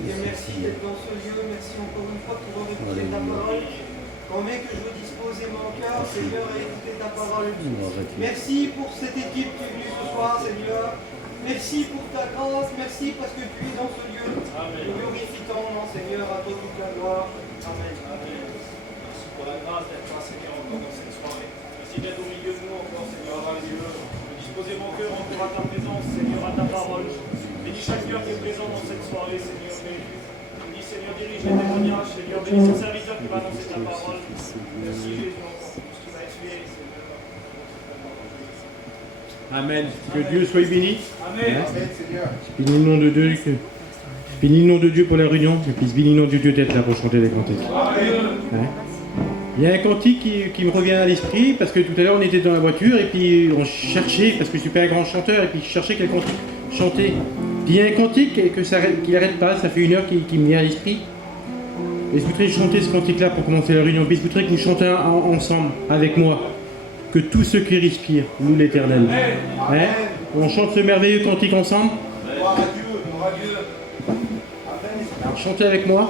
Et merci d'être dans ce lieu. Merci encore une fois pour écouter ta parole. Promets que je veux disposer mon cœur, Seigneur, à écouter ta parole. Merci pour cette équipe qui est venue ce soir, Seigneur. Merci pour ta grâce. Merci parce que tu es dans ce lieu. Nous glorifie ton nom, Seigneur, à toi toute la gloire. Amen. Merci pour la grâce d'être là, Seigneur, encore dans cette soirée. Merci d'être au milieu de nous encore, Seigneur, à Dieu. De disposer mon cœur encore à ta présence, Seigneur, à ta parole. Bénis chaque cœur qui est présent dans cette soirée, Seigneur. Bénis, Seigneur, dirige les témoignages, Seigneur. Bénis ce serviteur qui va annoncer ta parole. Merci, Jésus, encore pour tout ce qui va être fait, Seigneur. Amen. Que Dieu soit béni. Amen. Hein? Amen, Seigneur. Je bénis le nom de Dieu. Je bénis le nom de Dieu pour la réunion. Et puis je bénis le nom de Dieu d'être là pour chanter les cantiques. Hein? Il y a un cantique qui me revient à l'esprit parce que tout à l'heure on était dans la voiture et puis on cherchait, parce que je suis pas un grand chanteur, et puis je cherchais quel cantique chanter. Puis il y a un cantique qui n'arrête pas, ça fait 1 heure qu'il me vient à l'esprit. Et je voudrais chanter ce cantique-là pour commencer la réunion. Puis je voudrais que nous chantions ensemble, avec moi. Que tous ceux qui respirent louent l'Éternel. Hein? On chante ce merveilleux cantique ensemble. Gloire à Dieu, gloire à Dieu. Amen. Alors chantez avec moi.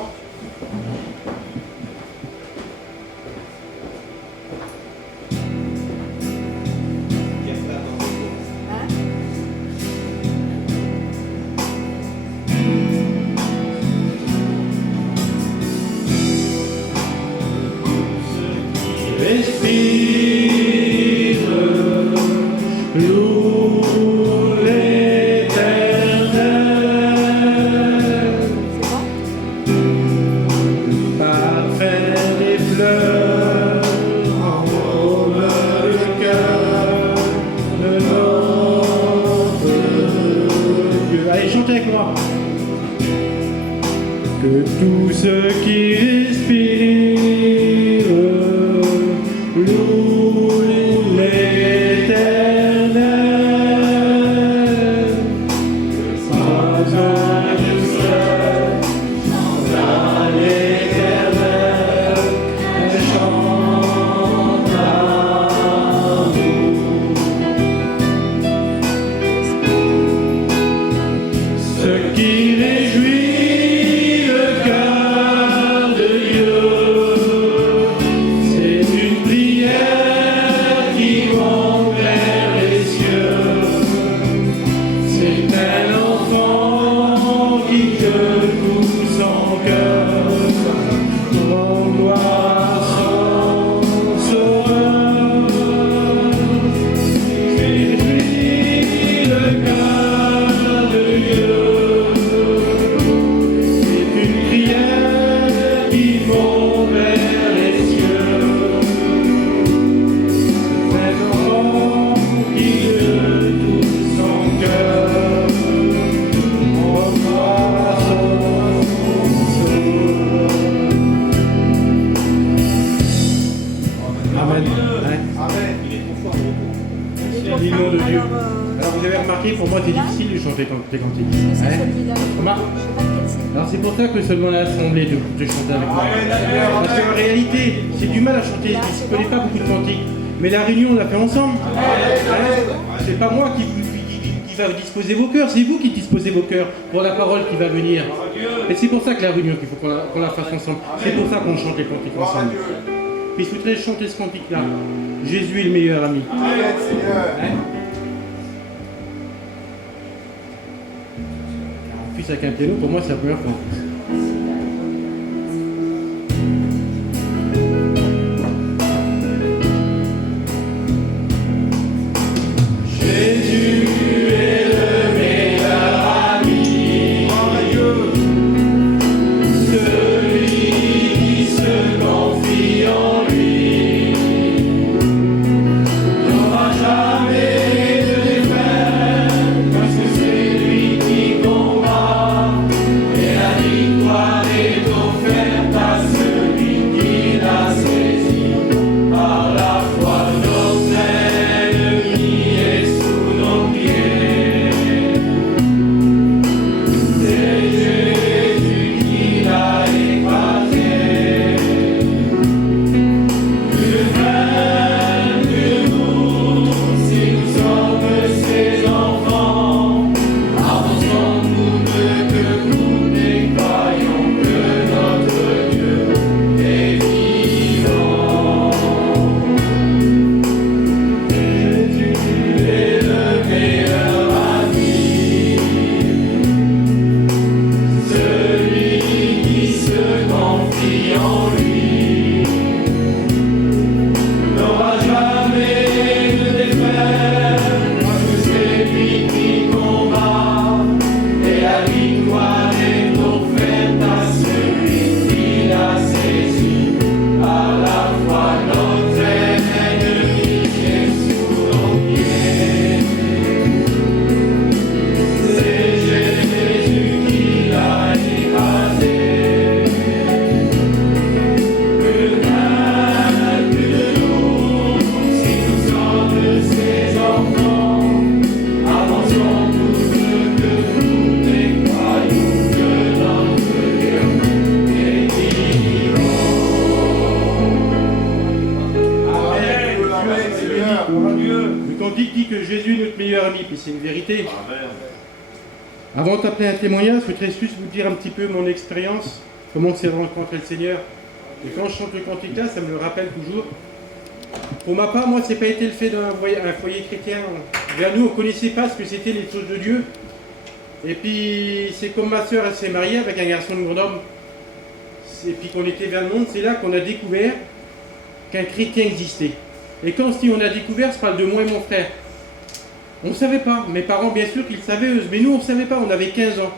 Que tous ceux qui respirent louent l'Éternel. Sans Dieu seul, chante à l'Éternel, chante à vous. Ce qui réjouit pour moi c'est difficile de chanter des cantiques. Alors c'est pour ça que seulement l'assemblée de chanter avec moi. Parce qu'en réalité, c'est du mal à chanter, je ne connais pas beaucoup de cantiques. Mais la réunion on l'a fait ensemble. C'est pas moi qui va disposer vos cœurs, c'est vous qui disposez vos cœurs pour la parole qui va venir. Et c'est pour ça que la réunion, qu'il faut qu'on la fasse ensemble. C'est pour ça qu'on chante les cantiques ensemble. Puis je voudrais chanter ce cantique-là. Jésus est le meilleur ami. Avec un piano, pour moi c'est la première fois. Jésus est le meilleur ami, celui qui se confie en lui, n'aura jamais de défaite, parce que c'est lui qui combat. Et la vie c'est une vérité. Amen. Avant d'appeler un témoignage, je voudrais juste vous dire un petit peu mon expérience, comment c'est rencontré le Seigneur. Et quand je chante le cantique là, ça me le rappelle toujours. Pour ma part, moi, c'est pas été le fait d'un foyer chrétien. Vers nous, on ne connaissait pas ce que c'était les choses de Dieu. Et puis, c'est comme ma soeur, elle s'est mariée avec un garçon de Grenoble. Et puis qu'on était vers le monde, c'est là qu'on a découvert qu'un chrétien existait. Et quand on a découvert, je parle de moi et mon frère. On ne savait pas. Mes parents, bien sûr, qu'ils savaient, eux. Mais nous, on ne savait pas. On avait 15 ans.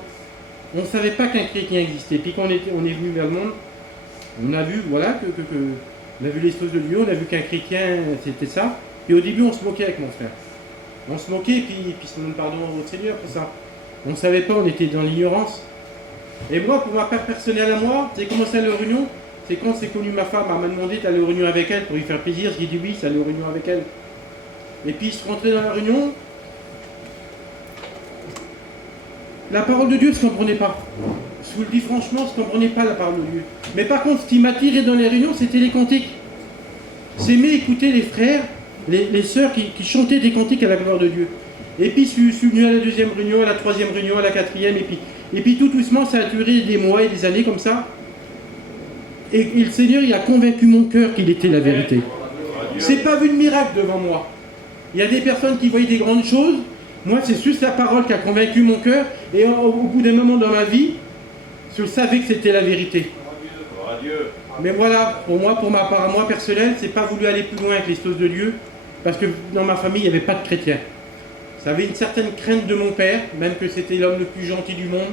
On ne savait pas qu'un chrétien existait. Puis quand on est venu vers le monde, on a vu, voilà, on a vu les choses de Dieu, on a vu qu'un chrétien, c'était ça. Et au début, on se moquait avec mon frère. On se moquait, puis se demande pardon au Seigneur pour ça. On ne savait pas, on était dans l'ignorance. Et moi, pour ma part personnelle à moi, c'est commencé à la réunion. C'est quand c'est connu ma femme, elle m'a demandé d'aller aux réunions avec elle pour lui faire plaisir. J'ai dit oui, c'est aller aux réunions avec elle. Et puis, je suis rentré dans la réunion. La parole de Dieu, je ne comprenais pas. Je vous le dis franchement, je ne comprenais pas la parole de Dieu. Mais par contre, ce qui m'attirait dans les réunions, c'était les cantiques. J'aimais écouter les frères, les sœurs qui chantaient des cantiques à la gloire de Dieu. Et puis, je suis venu à la deuxième réunion, à la troisième réunion, à la quatrième. Et puis tout doucement, ça a duré des mois et des années comme ça. Et le Seigneur, il a convaincu mon cœur qu'il était la vérité. C'est pas vu de miracle devant moi. Il y a des personnes qui voyaient des grandes choses. Moi, c'est juste la parole qui a convaincu mon cœur. Et au bout d'un moment dans ma vie, je savais que c'était la vérité. Mais voilà, pour moi, pour ma part à moi personnelle, c'est pas voulu aller plus loin avec les choses de Dieu. Parce que dans ma famille, il n'y avait pas de chrétiens. Ça avait une certaine crainte de mon père, même que c'était l'homme le plus gentil du monde.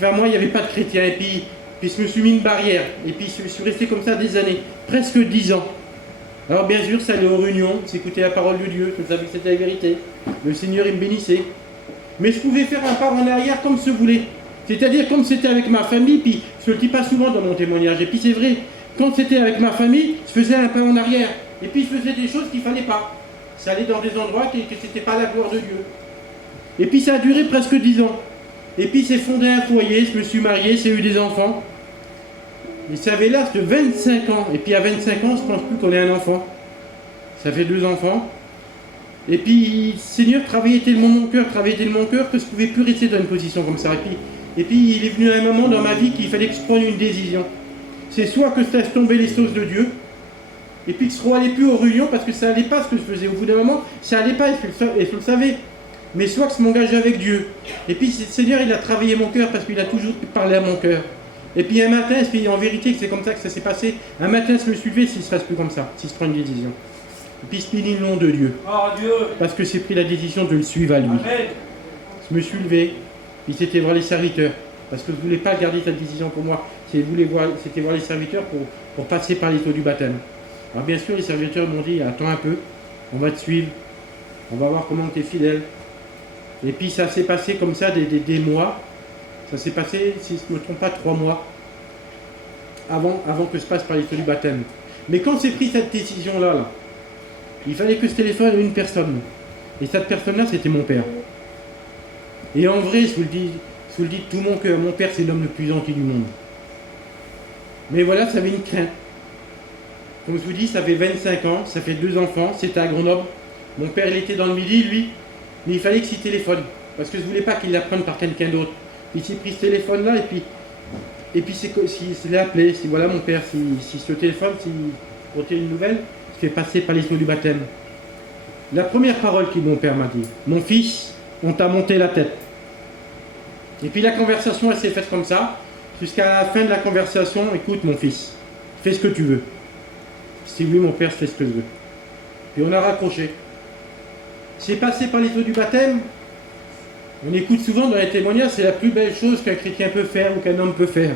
Vers moi, il n'y avait pas de chrétiens. Et puis je me suis mis une barrière. Et puis je suis resté comme ça des années, presque 10 ans. Alors bien sûr, ça allait aux réunions, j'écoutais la parole de Dieu, je savais que c'était la vérité. Le Seigneur, il me bénissait. Mais je pouvais faire un pas en arrière comme je voulais. C'est-à-dire comme c'était avec ma famille, puis je le dis pas souvent dans mon témoignage. Et puis c'est vrai, quand c'était avec ma famille, je faisais un pas en arrière. Et puis je faisais des choses qu'il ne fallait pas. Ça allait dans des endroits que ce n'était pas la gloire de Dieu. Et puis ça a duré presque 10 ans. Et puis c'est fondé un foyer, je me suis marié, j'ai eu des enfants. Et ça avait l'âge de 25 ans. Et puis à 25 ans, je ne pense plus qu'on ait un enfant. Ça fait 2 enfants. Et puis, Seigneur travaillait tellement mon cœur que je ne pouvais plus rester dans une position comme ça. Et puis il est venu un moment dans ma vie qu'il fallait que je prenne une décision. C'est soit que je laisse tomber les choses de Dieu, et puis que je ne allais plus aux réunions parce que ça n'allait pas ce que je faisais. Au bout d'un moment, ça n'allait pas, et je le savais. Mais soit que je m'engageais avec Dieu. Et puis, Seigneur, il a travaillé mon cœur parce qu'il a toujours parlé à mon cœur. Et puis un matin, en vérité, c'est comme ça que ça s'est passé. Un matin, je me suis levé, s'il ne se passe plus comme ça, si je prends une décision. Et puis je bénis le nom de Dieu. Parce que j'ai pris la décision de le suivre à lui. Amen. Je me suis levé, puis c'était voir les serviteurs. Parce que je ne voulais pas garder cette décision pour moi. C'était voir les serviteurs pour passer par les eaux du baptême. Alors bien sûr, les serviteurs m'ont dit, attends un peu, on va te suivre, on va voir comment tu es fidèle. Et puis ça s'est passé comme ça des mois. Ça s'est passé, si je ne me trompe pas, 3 mois avant que je passe par les eaux du baptême. Mais quand j'ai pris cette décision-là, il fallait que je téléphone à une personne. Et cette personne-là, c'était mon père. Et en vrai, je vous le dis de tout mon cœur, mon père, c'est l'homme le plus gentil du monde. Mais voilà, ça avait une crainte. Comme je vous dis, ça fait 25 ans, ça fait 2 enfants, c'était à Grenoble. Mon père, il était dans le Midi, lui, mais il fallait que s'il téléphone. Parce que je ne voulais pas qu'il l'apprenne par quelqu'un d'autre. Il s'est pris ce téléphone-là, et puis s'il l'a appelé, si voilà mon père, si ce téléphone, pour tirer une nouvelle, je fais passer par les eaux du baptême. La première parole que mon père m'a dit, mon fils, on t'a monté la tête. Et puis la conversation, elle s'est faite comme ça, jusqu'à la fin de la conversation, écoute mon fils, fais ce que tu veux. Si oui, mon père, fais ce que je veux. Puis on a raccroché. C'est passé par les eaux du baptême. On écoute souvent dans les témoignages, c'est la plus belle chose qu'un chrétien peut faire ou qu'un homme peut faire.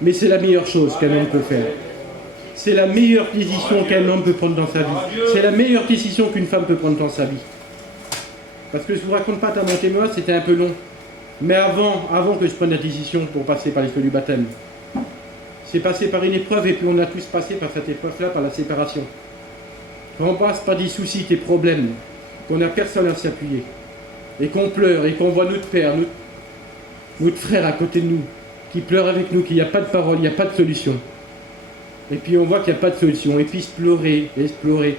Mais c'est la meilleure chose qu'un homme peut faire. C'est la meilleure décision qu'un homme peut prendre dans sa vie. C'est la meilleure décision qu'une femme peut prendre dans sa vie. Parce que je ne vous raconte pas, mon témoignage, c'était un peu long. Mais avant que je prenne la décision pour passer par les feux du baptême, c'est passé par une épreuve et puis on a tous passé par cette épreuve-là, par la séparation. Quand on passe par des soucis, des problèmes, qu'on n'a personne à s'appuyer, et qu'on pleure, et qu'on voit notre père, notre frère à côté de nous, qui pleure avec nous, qu'il n'y a pas de parole, il n'y a pas de solution. Et puis on voit qu'il n'y a pas de solution, et puis se pleurer, et se pleurer.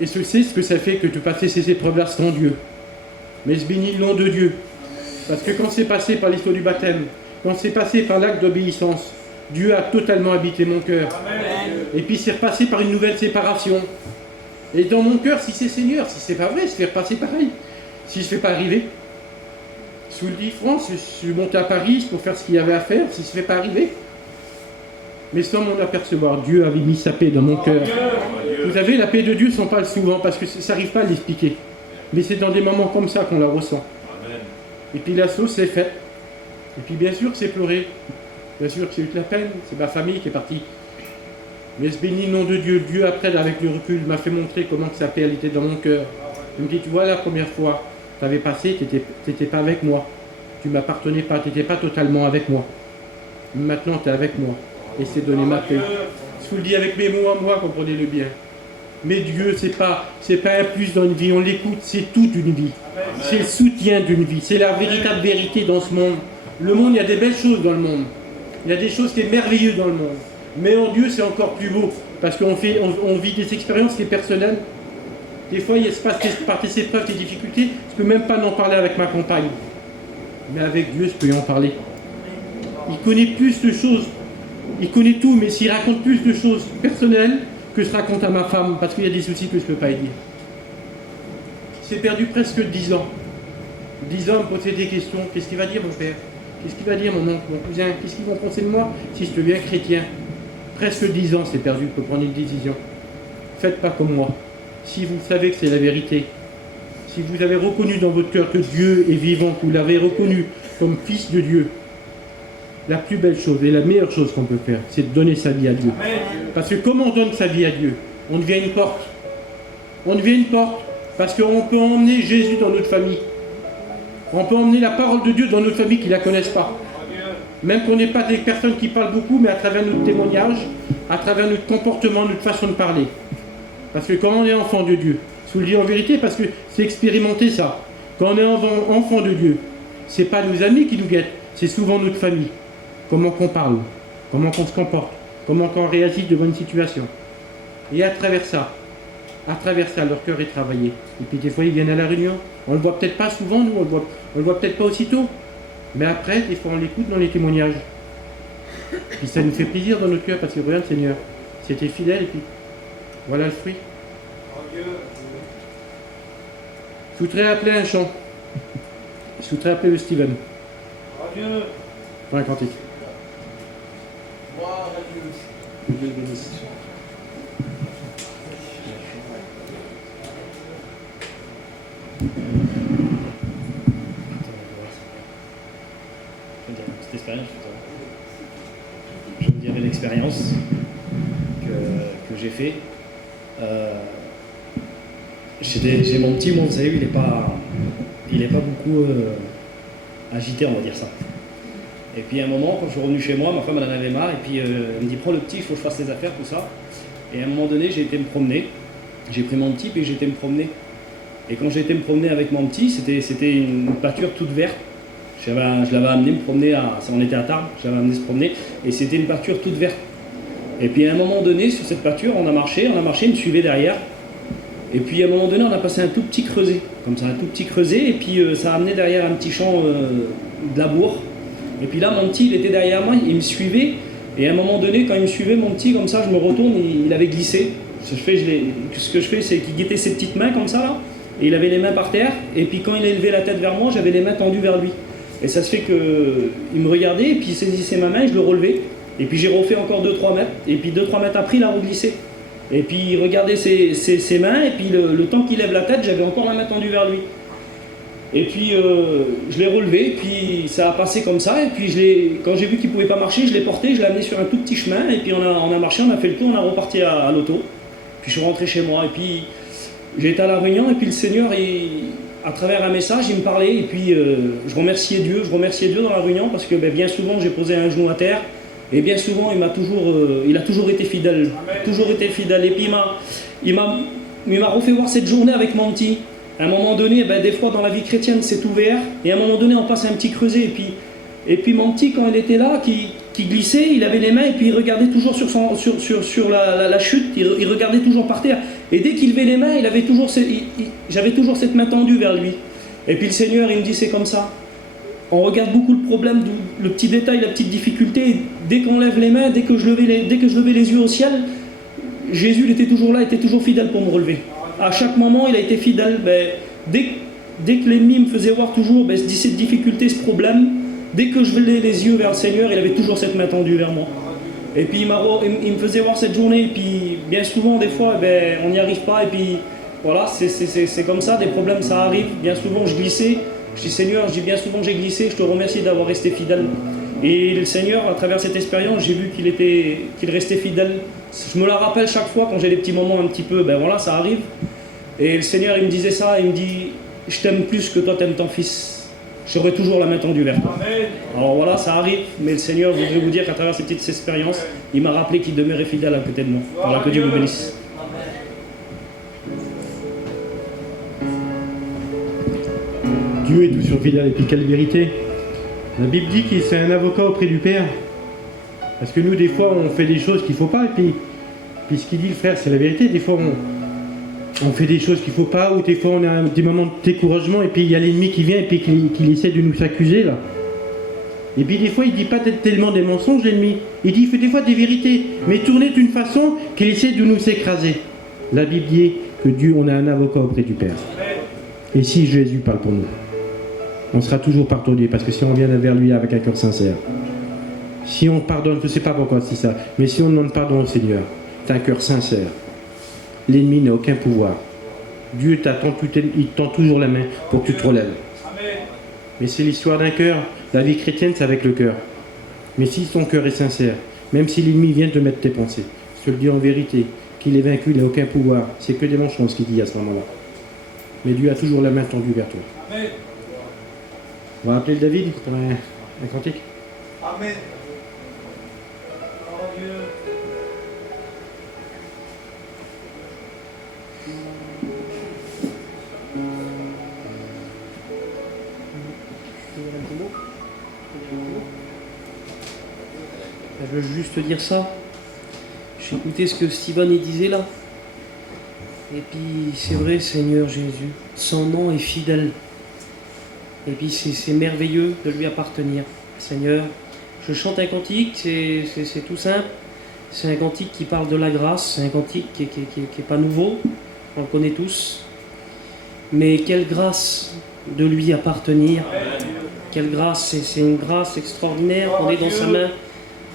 Et je sais ce que ça fait que de passer ces épreuves-là sans Dieu. Mais je bénis le nom de Dieu. Parce que quand c'est passé par l'histoire du baptême, quand c'est passé par l'acte d'obéissance, Dieu a totalement habité mon cœur. Et puis c'est repassé par une nouvelle séparation. Et dans mon cœur, si c'est Seigneur, si c'est pas vrai, je fais repasser pareil. Si je ne fais pas arriver. Je vous le dis, France, je suis monté à Paris pour faire ce qu'il y avait à faire, si je ne fais pas arriver. Mais sans m'en apercevoir, Dieu avait mis sa paix dans mon cœur. Vous savez, la paix de Dieu s'en parle souvent parce que ça n'arrive pas à l'expliquer. Mais c'est dans des moments comme ça qu'on la ressent. Et puis la sauce est faite. Et puis bien sûr, c'est pleuré. Bien sûr que c'est eu de la peine. C'est ma famille qui est partie. Mais je bénis le nom de Dieu. Dieu, après, avec le recul, m'a fait montrer comment que sa paix elle était dans mon cœur. Il me dit, tu vois, la première fois, tu avais passé, tu n'étais pas avec moi. Tu ne m'appartenais pas, tu n'étais pas totalement avec moi. Maintenant, tu es avec moi. Et c'est donner ma paix. Je vous le dis avec mes mots à moi, comprenez-le bien. Mais Dieu, c'est pas un plus dans une vie, on l'écoute, c'est toute une vie. C'est le soutien d'une vie, c'est la véritable vérité dans ce monde. Le monde, il y a des belles choses dans le monde. Il y a des choses qui sont merveilleuses dans le monde. Mais en Dieu, c'est encore plus beau. Parce qu'on vit des expériences qui sont personnelles. Des fois, il se passe par des épreuves, des difficultés. Je ne peux même pas en parler avec ma compagne. Mais avec Dieu, je peux y en parler. Il connaît plus de choses. Il connaît tout, mais s'il raconte plus de choses personnelles que je raconte à ma femme, parce qu'il y a des soucis que je ne peux pas aider. C'est perdu presque 10 ans. 10 ans à me poser des questions. Qu'est-ce qu'il va dire mon père? Qu'est-ce qu'il va dire mon oncle, mon cousin? Qu'est-ce qu'ils vont penser de moi si je deviens chrétien? Presque 10 ans, c'est perdu pour prendre une décision. Faites pas comme moi. Si vous savez que c'est la vérité, si vous avez reconnu dans votre cœur que Dieu est vivant, que vous l'avez reconnu comme fils de Dieu, la plus belle chose et la meilleure chose qu'on peut faire, c'est de donner sa vie à Dieu. Parce que comment on donne sa vie à Dieu? On devient une porte. On devient une porte parce qu'on peut emmener Jésus dans notre famille. On peut emmener la parole de Dieu dans notre famille qui ne la connaissent pas. Même qu'on n'est pas des personnes qui parlent beaucoup, mais à travers notre témoignage, à travers notre comportement, notre façon de parler. Parce que quand on est enfant de Dieu, je vous le dis en vérité, parce que c'est expérimenté ça. Quand on est enfant de Dieu, ce n'est pas nos amis qui nous guettent, c'est souvent notre famille. Comment qu'on parle, comment qu'on se comporte, comment qu'on réagit devant une situation. Et à travers ça, leur cœur est travaillé. Et puis des fois, ils viennent à la réunion. On ne le voit peut-être pas souvent, nous, on le voit peut-être pas aussitôt. Mais après, des fois, on l'écoute dans les témoignages. Puis ça nous fait plaisir dans notre cœur, parce que regarde, Seigneur, c'était fidèle, et puis voilà le fruit. Je voudrais appeler un chant. Je voudrais appeler le Steven. Enfin, un cantique. Que Dieu le bénisse. Cette expérience, je vous dirais l'expérience que j'ai fait. J'ai mon petit, vous savez, il n'est pas beaucoup agité, on va dire ça. Et puis à un moment, quand je suis revenu chez moi, ma femme elle en avait marre, et puis elle me dit prends le petit, il faut que je fasse les affaires, tout ça. Et à un moment donné, j'ai été me promener. J'ai pris mon petit, puis j'ai été me promener. Et quand j'ai été me promener avec mon petit, c'était une pâture toute verte. Je l'avais amené me promener, on était à Tarbes, je l'avais amené se promener, et c'était une pâture toute verte. Et puis à un moment donné, sur cette pâture, on a marché, il me suivait derrière. Et puis à un moment donné, on a passé un tout petit creuset, comme ça, un tout petit creuset, et puis ça a amené derrière un petit champ de labour. Et puis là, mon petit, il était derrière moi, il me suivait, et à un moment donné, quand il me suivait, mon petit, comme ça, je me retourne, il avait glissé. Ce que je fais, c'est qu'il guettait ses petites mains comme ça, là, et il avait les mains par terre, et puis quand il a levé la tête vers moi, j'avais les mains tendues vers lui. Et ça se fait qu'il me regardait, et puis il saisissait ma main, et je le relevais. Et puis j'ai refait encore 2-3 mètres, et puis 2-3 mètres après, il a reglissé. Et puis il regardait ses mains, et puis le temps qu'il lève la tête, j'avais encore la main tendue vers lui. Et puis je l'ai relevé, et puis ça a passé comme ça, et puis quand j'ai vu qu'il ne pouvait pas marcher, je l'ai porté, je l'ai amené sur un tout petit chemin, et puis on a marché, on a fait le tour, on a reparti à l'auto. Puis je suis rentré chez moi, et puis j'ai été à la réunion, et puis le Seigneur, à travers un message, il me parlait, et puis je remerciais Dieu dans la réunion, parce que bien souvent j'ai posé un genou à terre, et bien souvent il a toujours été fidèle, et puis il m'a refait voir cette journée avec mon petit. À un moment donné, des fois dans la vie chrétienne c'est ouvert, et à un moment donné on passe un petit creuset, et puis mon petit, quand il était là, qui glissait, il avait les mains, et puis il regardait toujours sur la chute, il regardait toujours par terre, Et dès qu'il levait les mains, j'avais toujours cette main tendue vers lui. Et puis le Seigneur, il me dit, c'est comme ça. On regarde beaucoup le problème, le petit détail, la petite difficulté. Dès qu'on lève les mains, dès que je levais les yeux au ciel, Jésus, il était toujours là, il était toujours fidèle pour me relever. À chaque moment, il a été fidèle. Dès que l'ennemi me faisait voir toujours cette difficulté, ce problème, dès que je levais les yeux vers le Seigneur, il avait toujours cette main tendue vers moi. Et puis il me faisait voir cette journée, et puis bien souvent, des fois, on n'y arrive pas, et puis voilà, c'est comme ça, des problèmes, ça arrive. Bien souvent, je glissais, je dis Seigneur, bien souvent j'ai glissé, je te remercie d'avoir resté fidèle. Et le Seigneur, à travers cette expérience, j'ai vu qu'il restait fidèle. Je me la rappelle chaque fois quand j'ai des petits moments un petit peu, voilà, ça arrive. Et le Seigneur, il me disait ça, il me dit, je t'aime plus que toi t'aimes ton fils. J'aurai toujours la main tendue vers toi. Amen. Alors voilà, ça arrive, mais le Seigneur voudrait vous dire qu'à travers ces petites expériences, il m'a rappelé qu'il demeurait fidèle à côté de moi. Voilà, que Dieu vous bénisse. Dieu est toujours fidèle, et puis quelle vérité. La Bible dit qu'il c'est un avocat auprès du Père. Parce que nous, des fois, on fait des choses qu'il ne faut pas, et puis ce qu'il dit le frère, c'est la vérité. Des fois, on fait des choses qu'il ne faut pas, ou des fois, on a des moments de découragement, et puis il y a l'ennemi qui vient, et puis qu'il essaie de nous accuser, là. Et puis des fois, il ne dit pas tellement des mensonges, l'ennemi. Il dit des fois des vérités, mais tournées d'une façon qu'il essaie de nous écraser. La Bible dit que Dieu, on a un avocat auprès du Père. Et si Jésus parle pour nous, on sera toujours pardonné, parce que si on vient vers lui avec un cœur sincère, si on pardonne, je ne sais pas pourquoi c'est ça, mais si on demande pardon au Seigneur, c'est un cœur sincère, l'ennemi n'a aucun pouvoir. Dieu t'attend, il tend toujours la main pour que tu te relèves. Mais c'est l'histoire d'un cœur. La vie chrétienne, c'est avec le cœur. Mais si ton cœur est sincère, même si l'ennemi vient te mettre tes pensées, je te le dis en vérité, qu'il est vaincu, il n'a aucun pouvoir. C'est que des mensonges qu'il dit à ce moment-là. Mais Dieu a toujours la main tendue vers toi. Amen. On va appeler David pour un cantique. Amen. Je veux juste te dire ça. J'ai écouté ce que Steven il disait là. Et puis c'est vrai, Seigneur Jésus, son nom est fidèle. Et puis c'est merveilleux de lui appartenir. Seigneur, je chante un cantique, c'est tout simple. C'est un cantique qui parle de la grâce, c'est un cantique qui est pas nouveau, on le connaît tous. Mais quelle grâce de lui appartenir. Quelle grâce, c'est une grâce extraordinaire qu'on est dans sa main.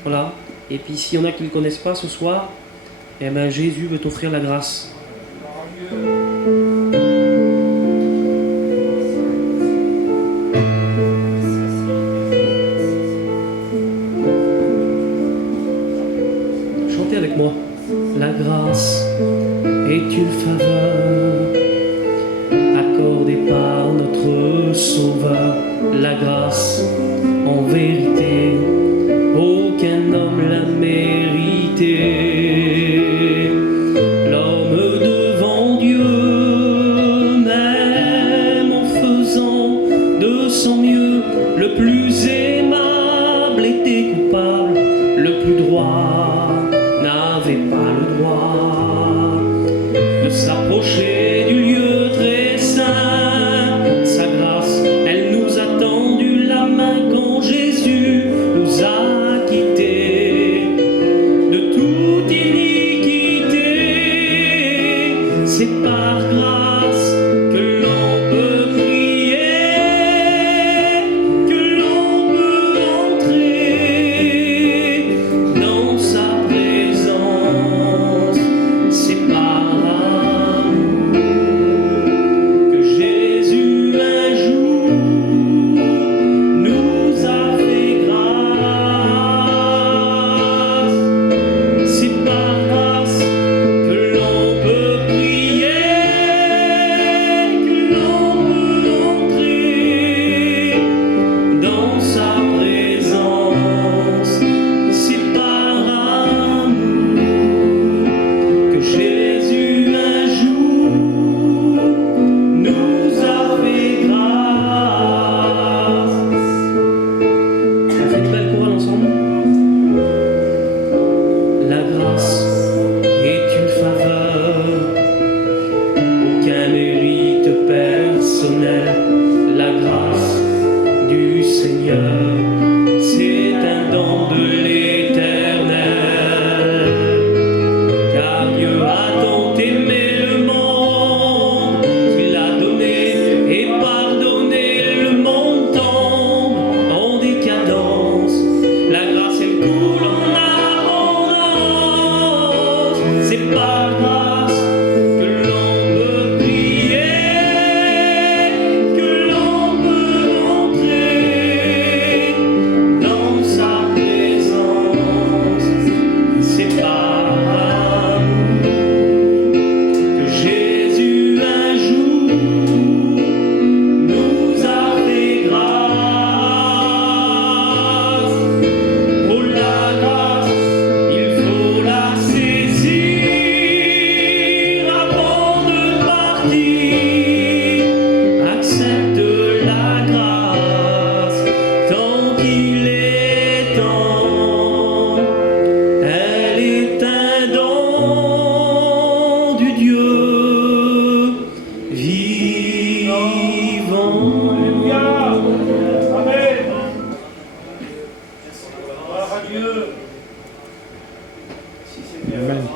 Voilà. Et puis s'il y en a qui ne le connaissent pas ce soir, eh ben Jésus veut t'offrir la grâce. Chantez avec moi. La grâce est une faveur accordée par notre Sauveur. La grâce, en vérité, aucun homme l'a mérité. L'homme devant Dieu, même en faisant de son mieux, le plus aimable était coupable, le plus droit n'avait pas le droit de s'approcher du lieu très saint. Sa grâce, elle nous a tendu la main quand Jésus nous a quittés de toute iniquité. C'est par grâce que l'on peut prier, que l'on peut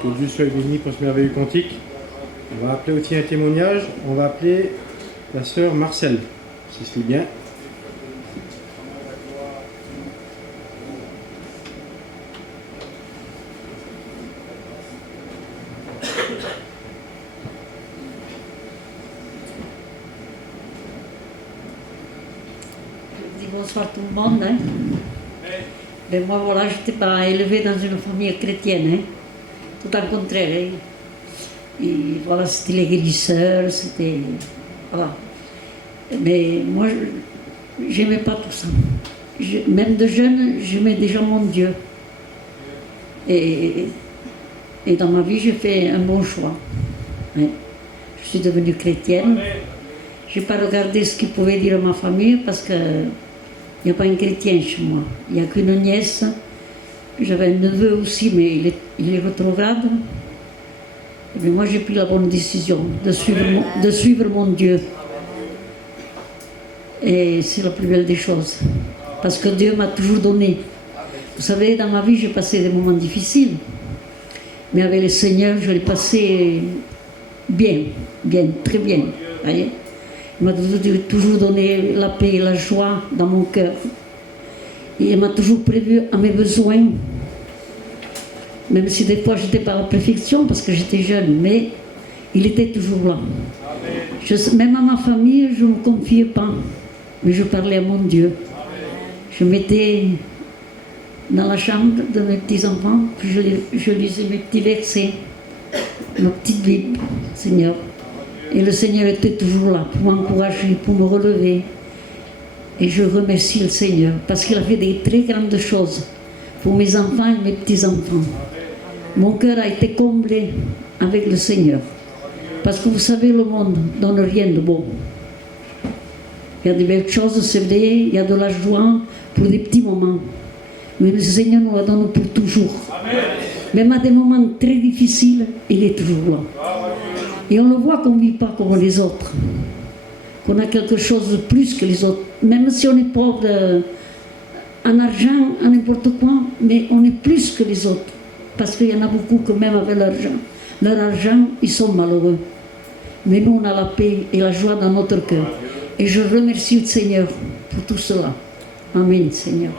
Que Dieu soit béni pour ce merveilleux cantique. On va appeler aussi un témoignage. On va appeler la sœur Marcel, si c'est bien. Je dis bonsoir tout le monde. Hein. Ben moi, voilà, je n'étais pas élevée dans une famille chrétienne. Hein. Tout au contraire. Hein. Et voilà, c'était les guérisseurs, c'était... Voilà. Mais moi, je n'aimais pas tout ça. Même de jeune, j'aimais déjà mon Dieu. Et dans ma vie, j'ai fait un bon choix. Hein. Je suis devenue chrétienne. Je n'ai pas regardé ce qu'il pouvait dire à ma famille parce qu'il n'y a pas un chrétien chez moi. Il n'y a qu'une nièce. J'avais un neveu aussi, mais il est rétrograde. Mais moi, j'ai pris la bonne décision de suivre mon Dieu. Et c'est la plus belle des choses. Parce que Dieu m'a toujours donné. Vous savez, dans ma vie, j'ai passé des moments difficiles. Mais avec le Seigneur, je l'ai passé bien, très bien. Voyez, il m'a toujours donné la paix et la joie dans mon cœur. Et il m'a toujours prévu à mes besoins. Même si des fois, je n'étais pas à la perfection parce que j'étais jeune, mais il était toujours là. Même à ma famille, je ne me confiais pas. Mais je parlais à mon Dieu. Je mettais dans la chambre de mes petits-enfants, puis je lisais mes petits versets, ma petite Bible, Seigneur. Et le Seigneur était toujours là pour m'encourager, pour me relever. Et je remercie le Seigneur parce qu'il a fait des très grandes choses pour mes enfants et mes petits-enfants. Mon cœur a été comblé avec le Seigneur. Parce que vous savez, le monde ne donne rien de bon. Il y a de belles choses, c'est vrai, il y a de la joie pour des petits moments. Mais le Seigneur nous la donne pour toujours. Amen. Même à des moments très difficiles, il est toujours là. Et on le voit qu'on ne vit pas comme les autres. Qu'on a quelque chose de plus que les autres. Même si on est pauvre en argent, en n'importe quoi, mais on est plus que les autres. Parce qu'il y en a beaucoup que même avec leur argent, ils sont malheureux. Mais nous, on a la paix et la joie dans notre cœur. Et je remercie le Seigneur pour tout cela. Amen, Seigneur.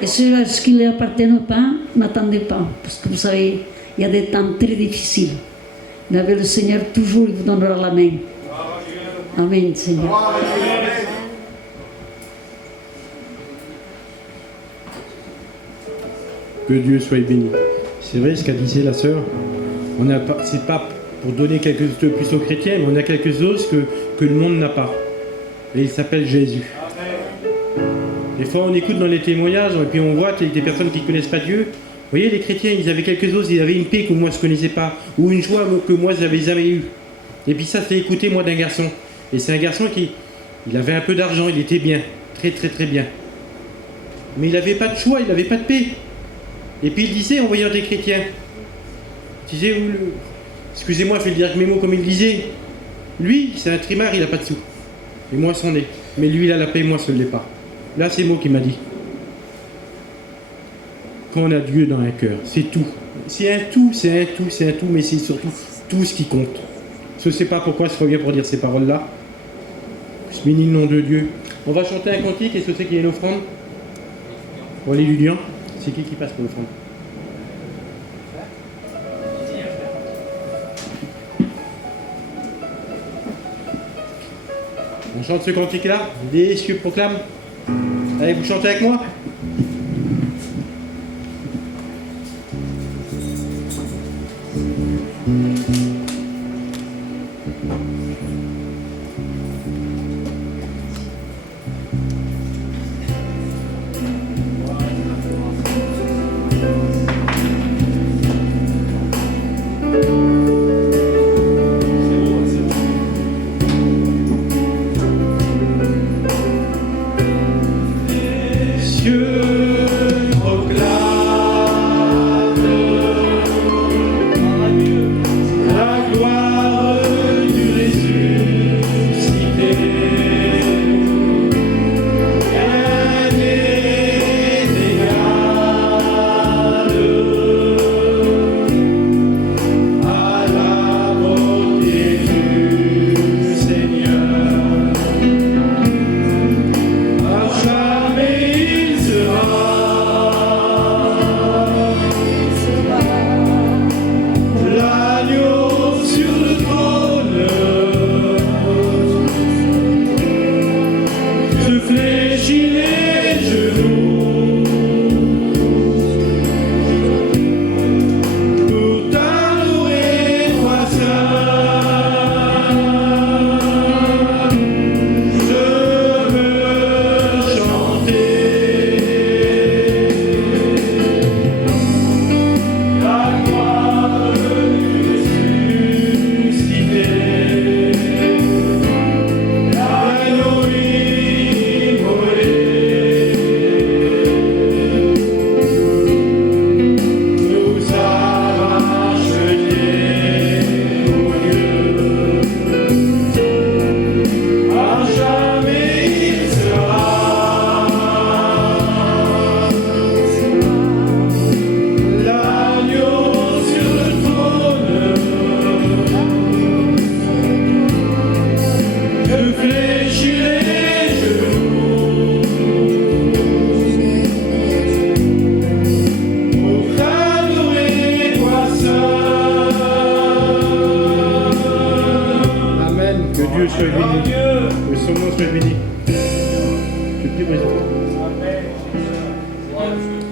Et ce qui ne lui appartient pas, n'attendez pas. Parce que vous savez, il y a des temps très difficiles. Mais avec le Seigneur, toujours, il vous donnera la main. Amen, Seigneur. Que Dieu soit béni. C'est vrai ce qu'a dit la sœur. C'est pas pour donner quelque chose de plus aux chrétiens, mais on a quelque chose que le monde n'a pas. Et il s'appelle Jésus. Des fois, on écoute dans les témoignages, et puis on voit qu'il y a des personnes qui ne connaissent pas Dieu. Vous voyez, les chrétiens, ils avaient quelque chose, ils avaient une paix que moi je ne connaissais pas, ou une joie que moi je n'avais jamais eue. Et puis ça, c'est écouté, moi, d'un garçon. Et c'est un garçon il avait un peu d'argent, il était bien, très très très bien. Mais il n'avait pas de choix, il n'avait pas de paix. Et puis il disait, en voyant des chrétiens, il disait, excusez-moi, je vais le dire avec mes mots comme il disait, lui, c'est un trimard, il n'a pas de sous. Et moi, c'en est. Mais lui, il a la paix, moi, je ne l'ai pas. Là, c'est moi qui m'a dit. Quand on a Dieu dans un cœur, c'est tout. C'est un tout, mais c'est surtout tout ce qui compte. Je ne sais pas pourquoi je reviens pour dire ces paroles-là. Je bénis le nom de Dieu. On va chanter un cantique, et ce c'est qu'il y a une offrande. Pour les Ludians, c'est qui passe pour l'offrande? On chante ce cantique-là, des cieux proclament. Allez, vous chantez avec moi? Cieux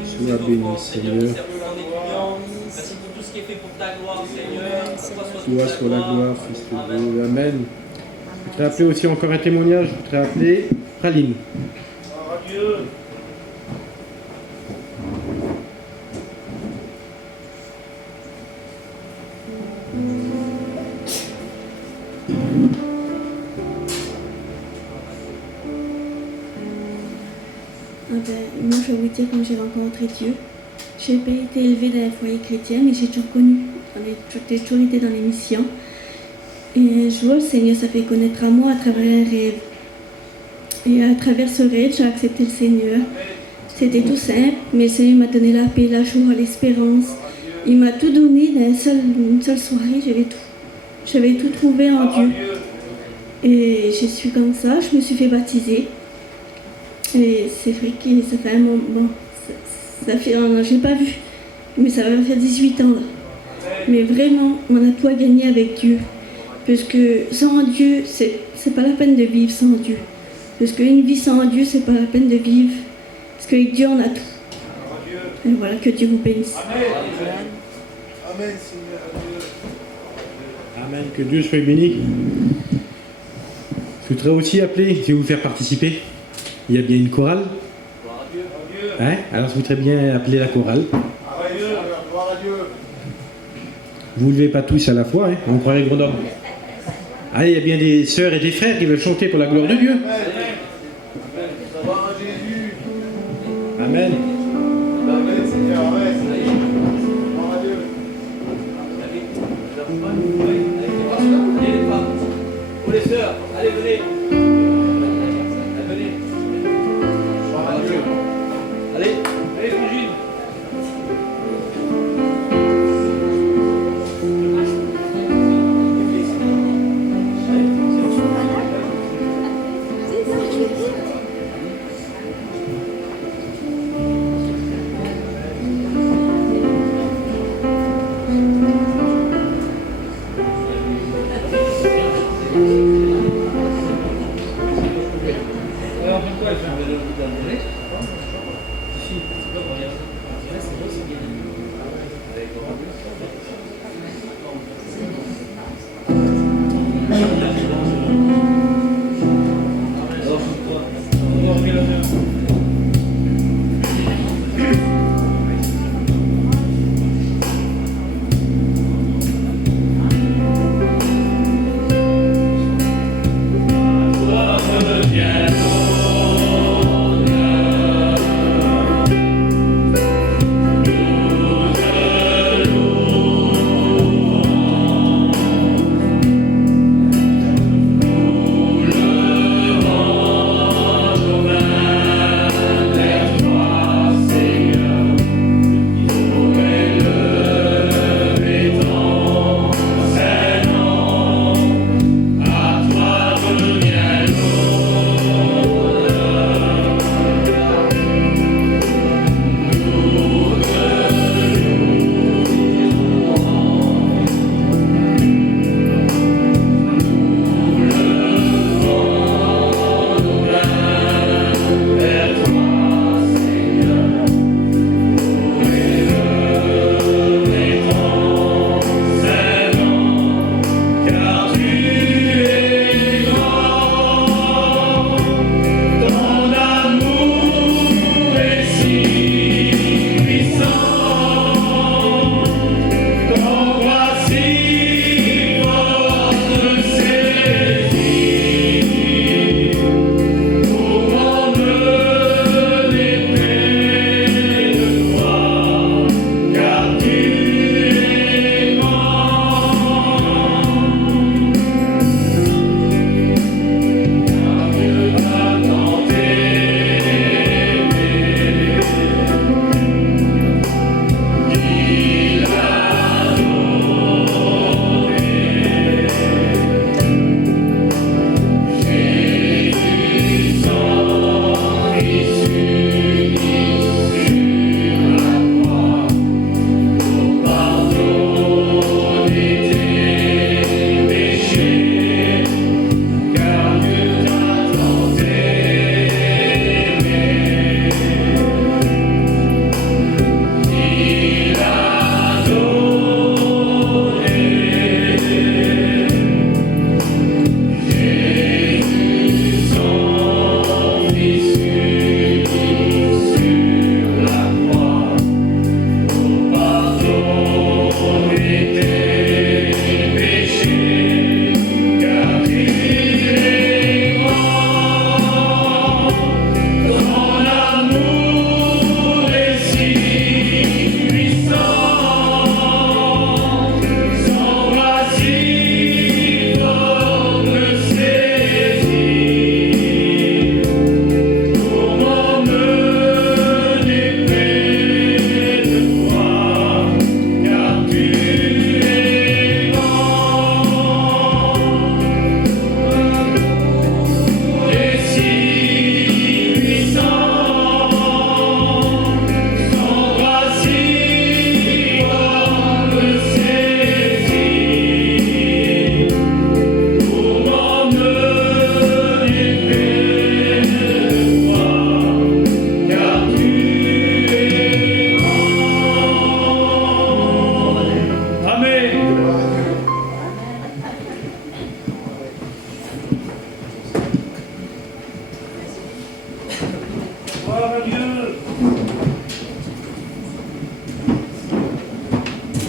Sois béni, Seigneur. Merci pour tout ce qui est fait pour ta gloire, Seigneur. Toi soit la gloire, Fils de Dieu. Amen. Je voudrais appeler aussi encore un témoignage. Je voudrais appeler Praline. Gloire à Dieu. Moi, je vais vous dire quand j'ai rencontré Dieu. Je n'ai pas été élevée dans un foyer chrétien, mais j'ai toujours connu, j'ai toujours été dans les missions. Et je vois le Seigneur s'est fait connaître à moi à travers un rêve. Et à travers ce rêve, j'ai accepté le Seigneur. C'était tout simple, mais le Seigneur m'a donné la paix, la joie, l'espérance. Il m'a tout donné dans une seule soirée, j'avais tout trouvé en Dieu. Et je suis comme ça, je me suis fait baptiser. Et c'est vrai que ça fait un moment, bon, ça fait, j'ai pas vu, mais ça va faire 18 ans là. Mais vraiment, on a tout à gagner avec Dieu. Parce que sans Dieu, c'est pas la peine de vivre sans Dieu. Parce qu'une vie sans Dieu, c'est pas la peine de vivre. Parce qu'avec Dieu, on a tout. Et voilà, que Dieu vous bénisse. Amen, Seigneur. Amen. Que Dieu soit béni. Je voudrais aussi appeler, je vais vous faire participer. Il y a bien une chorale. Hein? Alors je voudrais bien appeler la chorale. Vous ne levez pas tous à la fois, hein? On croirait gros d'homme. Allez, il y a bien des sœurs et des frères qui veulent chanter pour la gloire de Dieu. Amen. Amen, Seigneur. Amen. Gloire à Dieu. Pour les sœurs, allez, venez. Venez. Allez, allez, Frangine.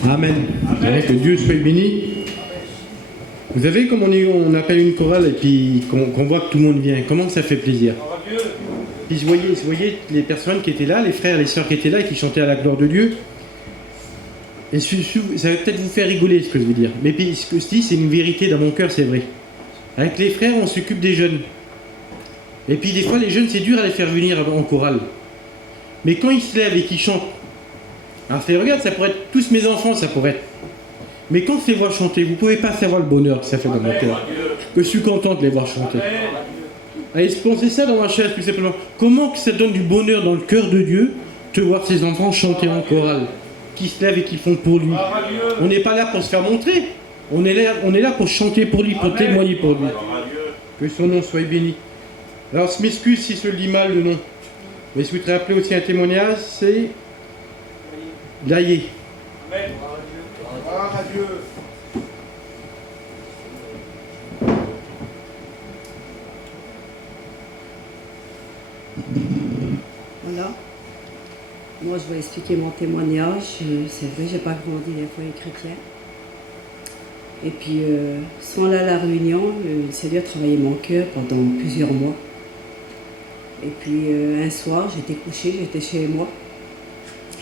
Amen. Que Dieu soit béni. Vous savez, comme on appelle une chorale et puis qu'on voit que tout le monde vient, comment ça fait plaisir. Puis vous voyez les personnes qui étaient là, les frères, les sœurs qui étaient là et qui chantaient à la gloire de Dieu. Et ça va peut-être vous faire rigoler ce que je veux dire. Mais puis, ce que je dis, c'est une vérité dans mon cœur, c'est vrai. Avec les frères, on s'occupe des jeunes. Et puis des fois, les jeunes, c'est dur à les faire venir en chorale. Mais quand ils se lèvent et qu'ils chantent, alors regarde, ça pourrait être tous mes enfants, ça pourrait être. Mais quand je les vois chanter, vous ne pouvez pas savoir le bonheur que ça fait dans mon cœur. Que je suis content de les voir chanter. Allez, pensez ça dans ma chaise, tout simplement. Comment que ça donne du bonheur dans le cœur de Dieu, de voir ses enfants chanter en chorale, qui se lèvent et qui font pour lui. On n'est pas là pour se faire montrer. On est là pour chanter pour lui, pour témoigner pour lui. Que son nom soit béni. Alors, je m'excuse si je le dis mal le nom. Mais je voudrais appeler aussi un témoignage, c'est Laïe. Amen. Gloire à Dieu. Voilà. Moi, je vais expliquer mon témoignage. C'est vrai, j'ai pas grandi dans les foyers chrétiens. Et puis, sans aller à la réunion, le Seigneur travaillait mon cœur pendant plusieurs mois. Et puis, un soir, j'étais couchée, j'étais chez moi.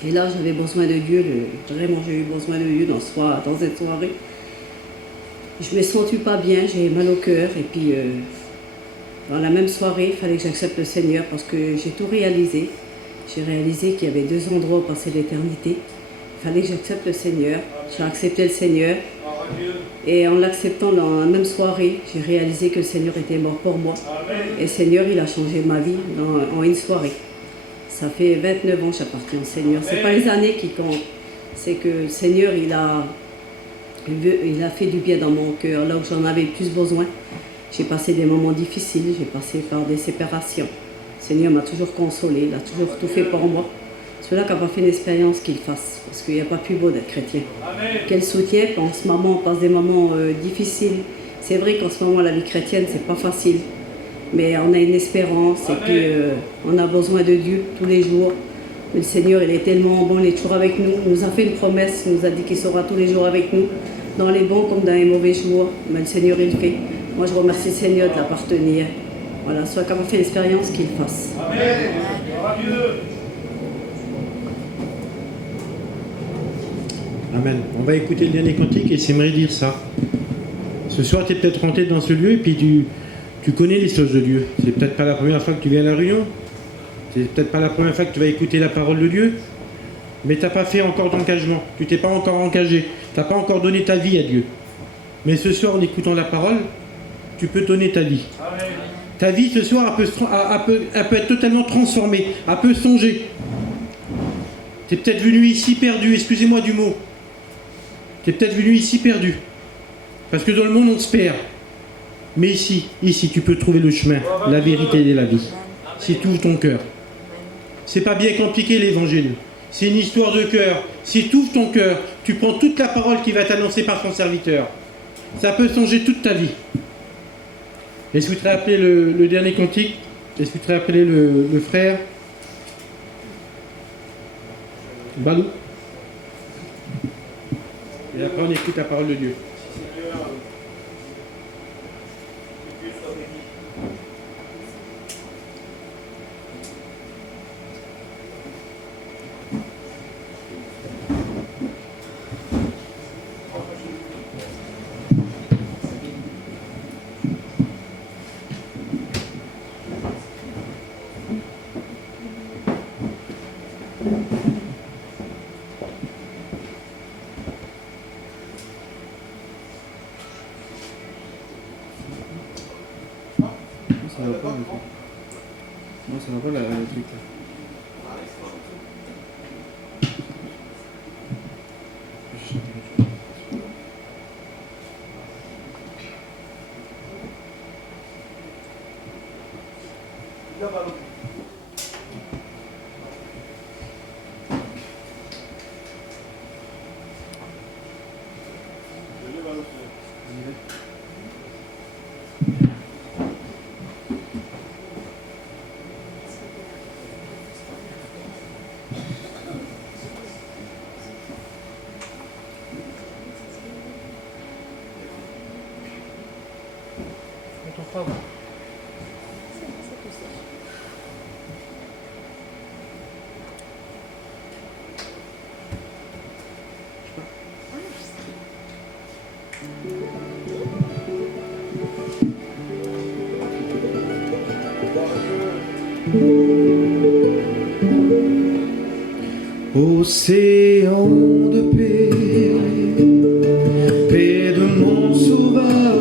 Et là, j'avais besoin de Dieu. Vraiment, j'ai eu besoin de Dieu dans cette soirée. Je me sentais pas bien, j'ai mal au cœur. Et puis, dans la même soirée, il fallait que j'accepte le Seigneur parce que j'ai tout réalisé. J'ai réalisé qu'il y avait 2 endroits où passer l'éternité. Il fallait que j'accepte le Seigneur. J'ai accepté le Seigneur. Et en l'acceptant dans la même soirée, j'ai réalisé que le Seigneur était mort pour moi. Et le Seigneur, il a changé ma vie en une soirée. Ça fait 29 ans que j'appartiens au Seigneur. Ce n'est pas les années qui comptent. C'est que le Seigneur, il a fait du bien dans mon cœur. Là où j'en avais le plus besoin, j'ai passé des moments difficiles. J'ai passé par des séparations. Le Seigneur m'a toujours consolé. Il a toujours tout fait pour moi. Ceux-là qui n'ont pas fait l'expérience, qu'ils fassent. Parce qu'il n'y a pas plus beau d'être chrétien. Quel soutien. En ce moment, on passe des moments difficiles. C'est vrai qu'en ce moment, la vie chrétienne, c'est pas facile. Mais on a une espérance et puis on a besoin de Dieu tous les jours. Le Seigneur, il est tellement bon, il est toujours avec nous. Il nous a fait une promesse, il nous a dit qu'il sera tous les jours avec nous, dans les bons comme dans les mauvais jours. Mais le Seigneur, il le fait. Moi, je remercie le Seigneur de l'appartenir. Voilà, soit qu'on a fait l'expérience, qu'il le fasse. Amen. Amen. On va écouter le dernier cantique et j'aimerais dire ça. Ce soir, tu es peut-être rentré dans ce lieu et puis tu connais les choses de Dieu. C'est peut-être pas la première fois que tu viens à la réunion. C'est peut-être pas la première fois que tu vas écouter la parole de Dieu. Mais tu n'as pas fait encore d'engagement. Tu t'es pas encore engagé. Tu n'as pas encore donné ta vie à Dieu. Mais ce soir, en écoutant la parole, tu peux donner ta vie. Amen. Ta vie, ce soir, elle peut être totalement transformée. Elle peut changer. Tu es peut-être venu ici perdu. Excusez-moi du mot. Tu es peut-être venu ici perdu. Parce que dans le monde, on se perd. Mais ici, tu peux trouver le chemin, la vérité et la vie. Si tu ouvres ton cœur. C'est pas bien compliqué l'évangile. C'est une histoire de cœur. Si tu ouvres ton cœur, tu prends toute la parole qui va t'annoncer par son serviteur. Ça peut changer toute ta vie. Et je voudrais appeler le dernier cantique. Et je voudrais appeler le frère Balou. Et après on écoute la parole de Dieu. Ça va pas, non, ça va pas le truc là. Océan de paix, paix de mon sauveur,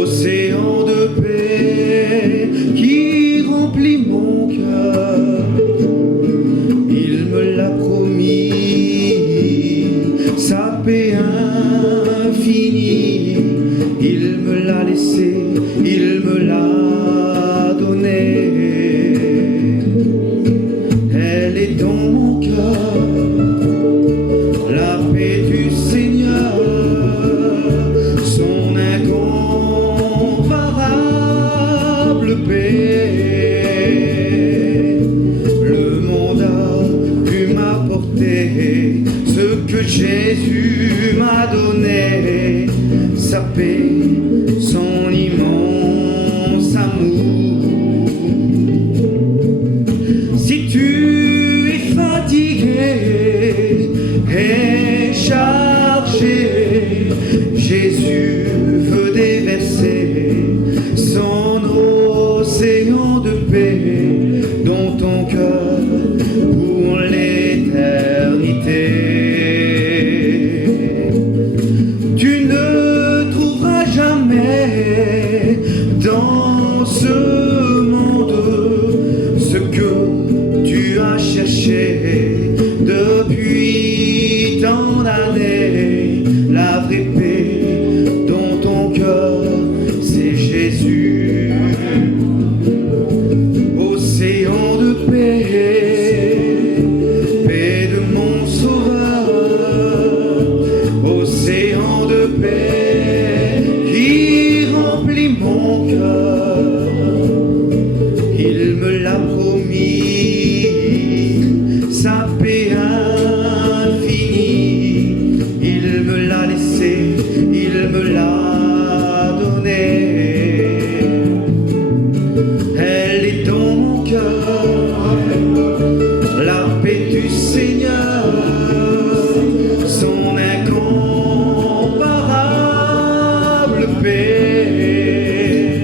océan de paix qui remplit mon cœur. Il me l'a promis, sa paix infinie, il me l'a laissé, il me l'a donné. Elle est dans mon cœur, la paix du Seigneur, son incomparable paix. Le monde a pu m'apporter ce que Jésus m'a donné, sa paix, son immense amour. Si tu es fatigué et chargé, Jésus veut déverser son océan de paix dans ton cœur pour l'éternité. Tu ne trouveras jamais dans ce monde ce que tu as cherché depuis tant d'années. La vraie paix dans ton cœur, c'est Jésus. Océan de paix, paix de mon sauveur, océan de paix qui remplit mon cœur. Il me l'a promis, sa paix infinie, il me l'a laissé, il me l'a donné. Elle est dans mon cœur, la paix du Seigneur, son incomparable paix.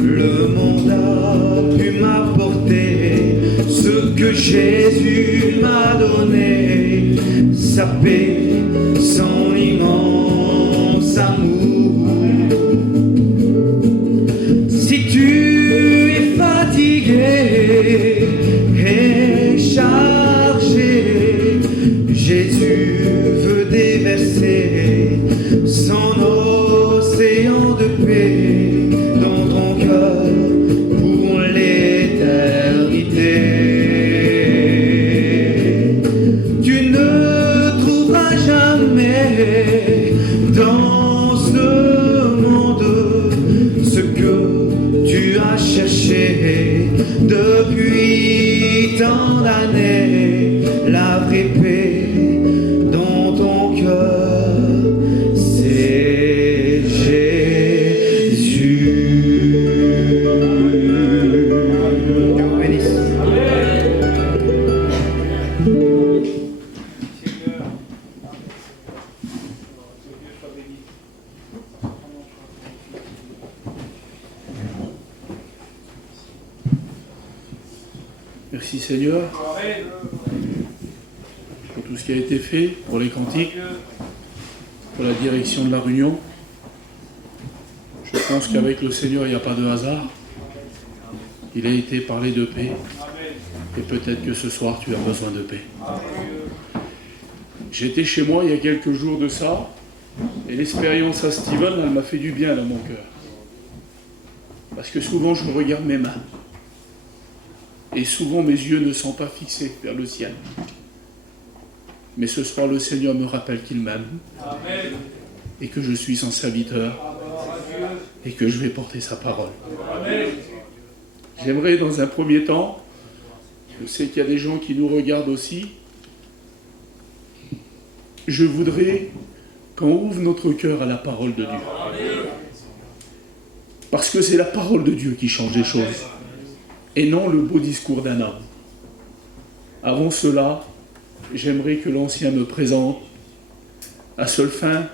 Le monde a pu m'apporter ce que Jésus m'a donné, sa paix, son immense amour. Si tu es fatigué et chargé, Jésus veut déverser son océan de paix dans ton cœur pour l'éternité. Tu ne trouveras jamais dans ce monde ce que tu as cherché depuis tant d'années. La vraie paix dans ton cœur, c'est Jésus. Dieu vous bénisse. Merci Seigneur pour tout ce qui a été fait, pour les cantiques, pour la direction de la réunion. Je pense qu'avec le Seigneur, il n'y a pas de hasard. Il a été parlé de paix. Et peut-être que ce soir, tu as besoin de paix. J'étais chez moi il y a quelques jours de ça, et l'expérience à Steven, elle m'a fait du bien dans mon cœur. Parce que souvent, je regarde mes mains. Et souvent, mes yeux ne sont pas fixés vers le ciel. Mais ce soir, le Seigneur me rappelle qu'il m'aime. Et que je suis son serviteur. Et que je vais porter sa parole. J'aimerais, dans un premier temps, je sais qu'il y a des gens qui nous regardent aussi. Je voudrais qu'on ouvre notre cœur à la parole de Dieu. Parce que c'est la parole de Dieu qui change les choses, et non le beau discours d'un homme. Avant cela, j'aimerais que l'Ancien me présente, à seule fin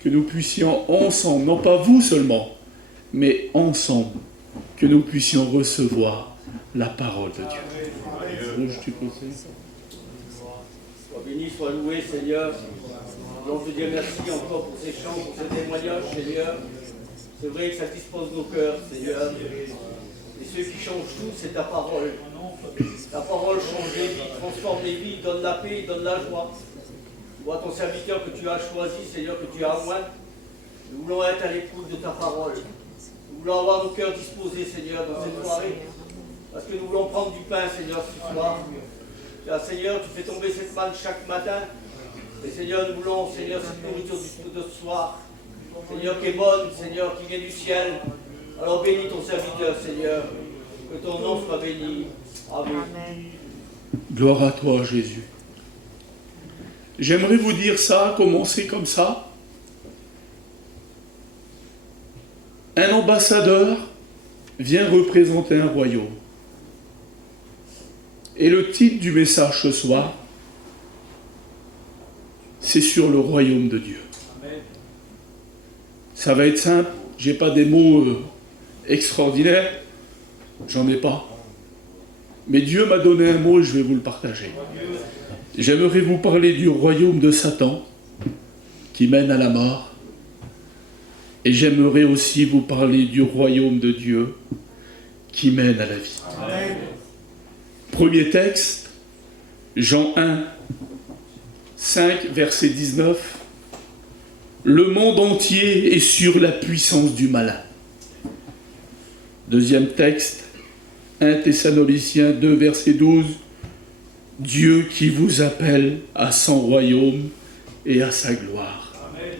que nous puissions ensemble, non pas vous seulement, mais ensemble, que nous puissions recevoir la parole de Dieu. Sois béni, sois loué, Seigneur. Nous te dire merci encore pour ces chants, pour ces témoignages, Seigneur. C'est vrai que ça dispose nos cœurs, Seigneur. Et ce qui change tout, c'est ta parole. Ta parole change les vies, transforme les vies, donne la paix, donne la joie. Vois ton serviteur que tu as choisi, Seigneur, que tu as oint. Nous voulons être à l'écoute de ta parole. Nous voulons avoir nos cœurs disposés, Seigneur, dans cette soirée. Parce que nous voulons prendre du pain, Seigneur, ce soir. Car, Seigneur, tu fais tomber cette manne chaque matin. Et Seigneur, nous voulons, Seigneur, cette nourriture de ce soir. Seigneur, qui est bonne, Seigneur, qui vient du ciel. Alors bénis ton serviteur, Seigneur. Que ton nom soit béni. Amen. Gloire à toi, Jésus. J'aimerais vous dire ça, commencer comme ça. Un ambassadeur vient représenter un royaume. Et le titre du message ce soir, c'est sur le royaume de Dieu. Ça va être simple, j'ai pas des mots extraordinaires, j'en ai pas. Mais Dieu m'a donné un mot et je vais vous le partager. J'aimerais vous parler du royaume de Satan, qui mène à la mort. Et j'aimerais aussi vous parler du royaume de Dieu, qui mène à la vie. Amen. Premier texte, Jean 1, 5, verset 19. Le monde entier est sur la puissance du malin. Deuxième texte, 1 Thessaloniciens 2, verset 12. Dieu qui vous appelle à son royaume et à sa gloire. Amen.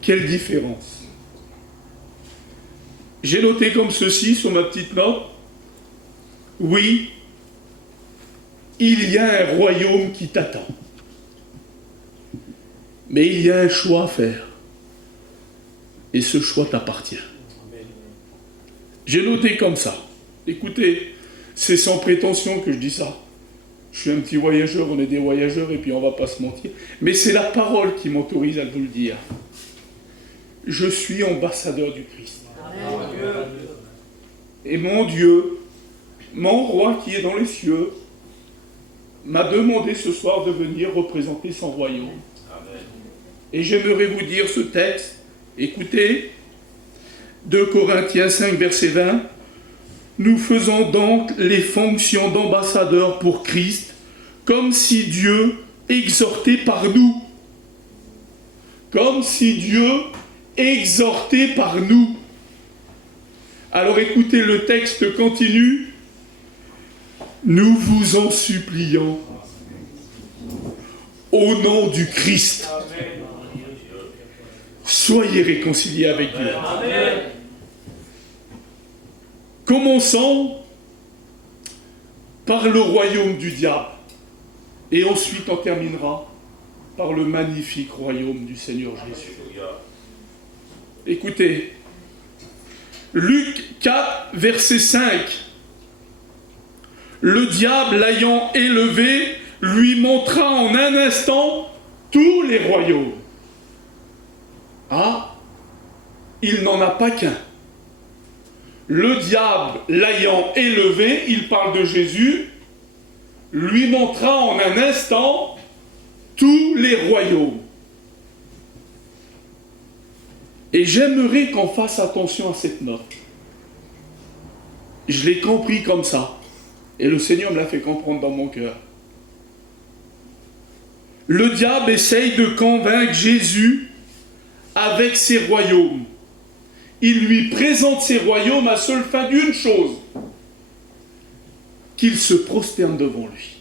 Quelle différence! J'ai noté comme ceci sur ma petite note. Oui, il y a un royaume qui t'attend. Mais il y a un choix à faire. Et ce choix t'appartient. J'ai noté comme ça. Écoutez, c'est sans prétention que je dis ça. Je suis un petit voyageur, on est des voyageurs et puis on ne va pas se mentir. Mais c'est la parole qui m'autorise à vous le dire. Je suis ambassadeur du Christ. Amen. Et mon Dieu, mon roi qui est dans les cieux, m'a demandé ce soir de venir représenter son royaume. Amen. Et j'aimerais vous dire ce texte. Écoutez, 2 Corinthiens 5, verset 20. Nous faisons donc les fonctions d'ambassadeurs pour Christ, comme si Dieu exhortait par nous. Comme si Dieu exhortait par nous. Alors écoutez, le texte continue. Nous vous en supplions, au nom du Christ, soyez réconciliés avec Dieu. Amen. Commençons par le royaume du diable, et ensuite on terminera par le magnifique royaume du Seigneur Jésus. Écoutez, Luc 4, verset 5. Le diable, l'ayant élevé, lui montra en un instant tous les royaumes. Ah, il n'en a pas qu'un. Le diable, l'ayant élevé, il parle de Jésus, lui montra en un instant tous les royaumes. Et j'aimerais qu'on fasse attention à cette note. Je l'ai compris comme ça. Et le Seigneur me l'a fait comprendre dans mon cœur. Le diable essaye de convaincre Jésus avec ses royaumes. Il lui présente ses royaumes à seule fin d'une chose, qu'il se prosterne devant lui.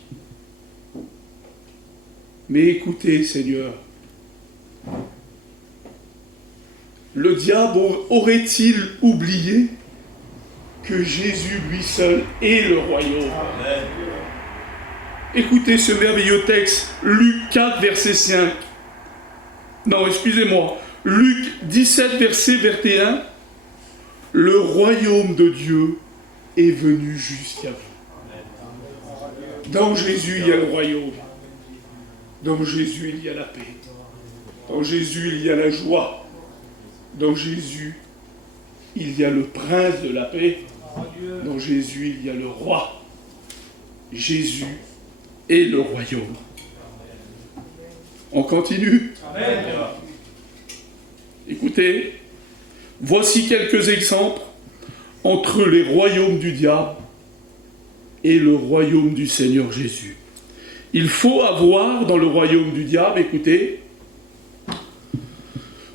Mais écoutez, Seigneur, le diable aurait-il oublié que Jésus lui seul est le royaume. Écoutez ce merveilleux texte, Luc 4, verset 5. Non, excusez-moi. Luc 17, verset 21. Le royaume de Dieu est venu jusqu'à vous. Dans Jésus, il y a le royaume. Dans Jésus, il y a la paix. Dans Jésus, il y a la joie. Dans Jésus, il y a le prince de la paix. Dans Jésus, il y a le roi. Jésus est le royaume. On continue. Amen. Écoutez, voici quelques exemples entre les royaumes du diable et le royaume du Seigneur Jésus. Il faut avoir dans le royaume du diable, écoutez,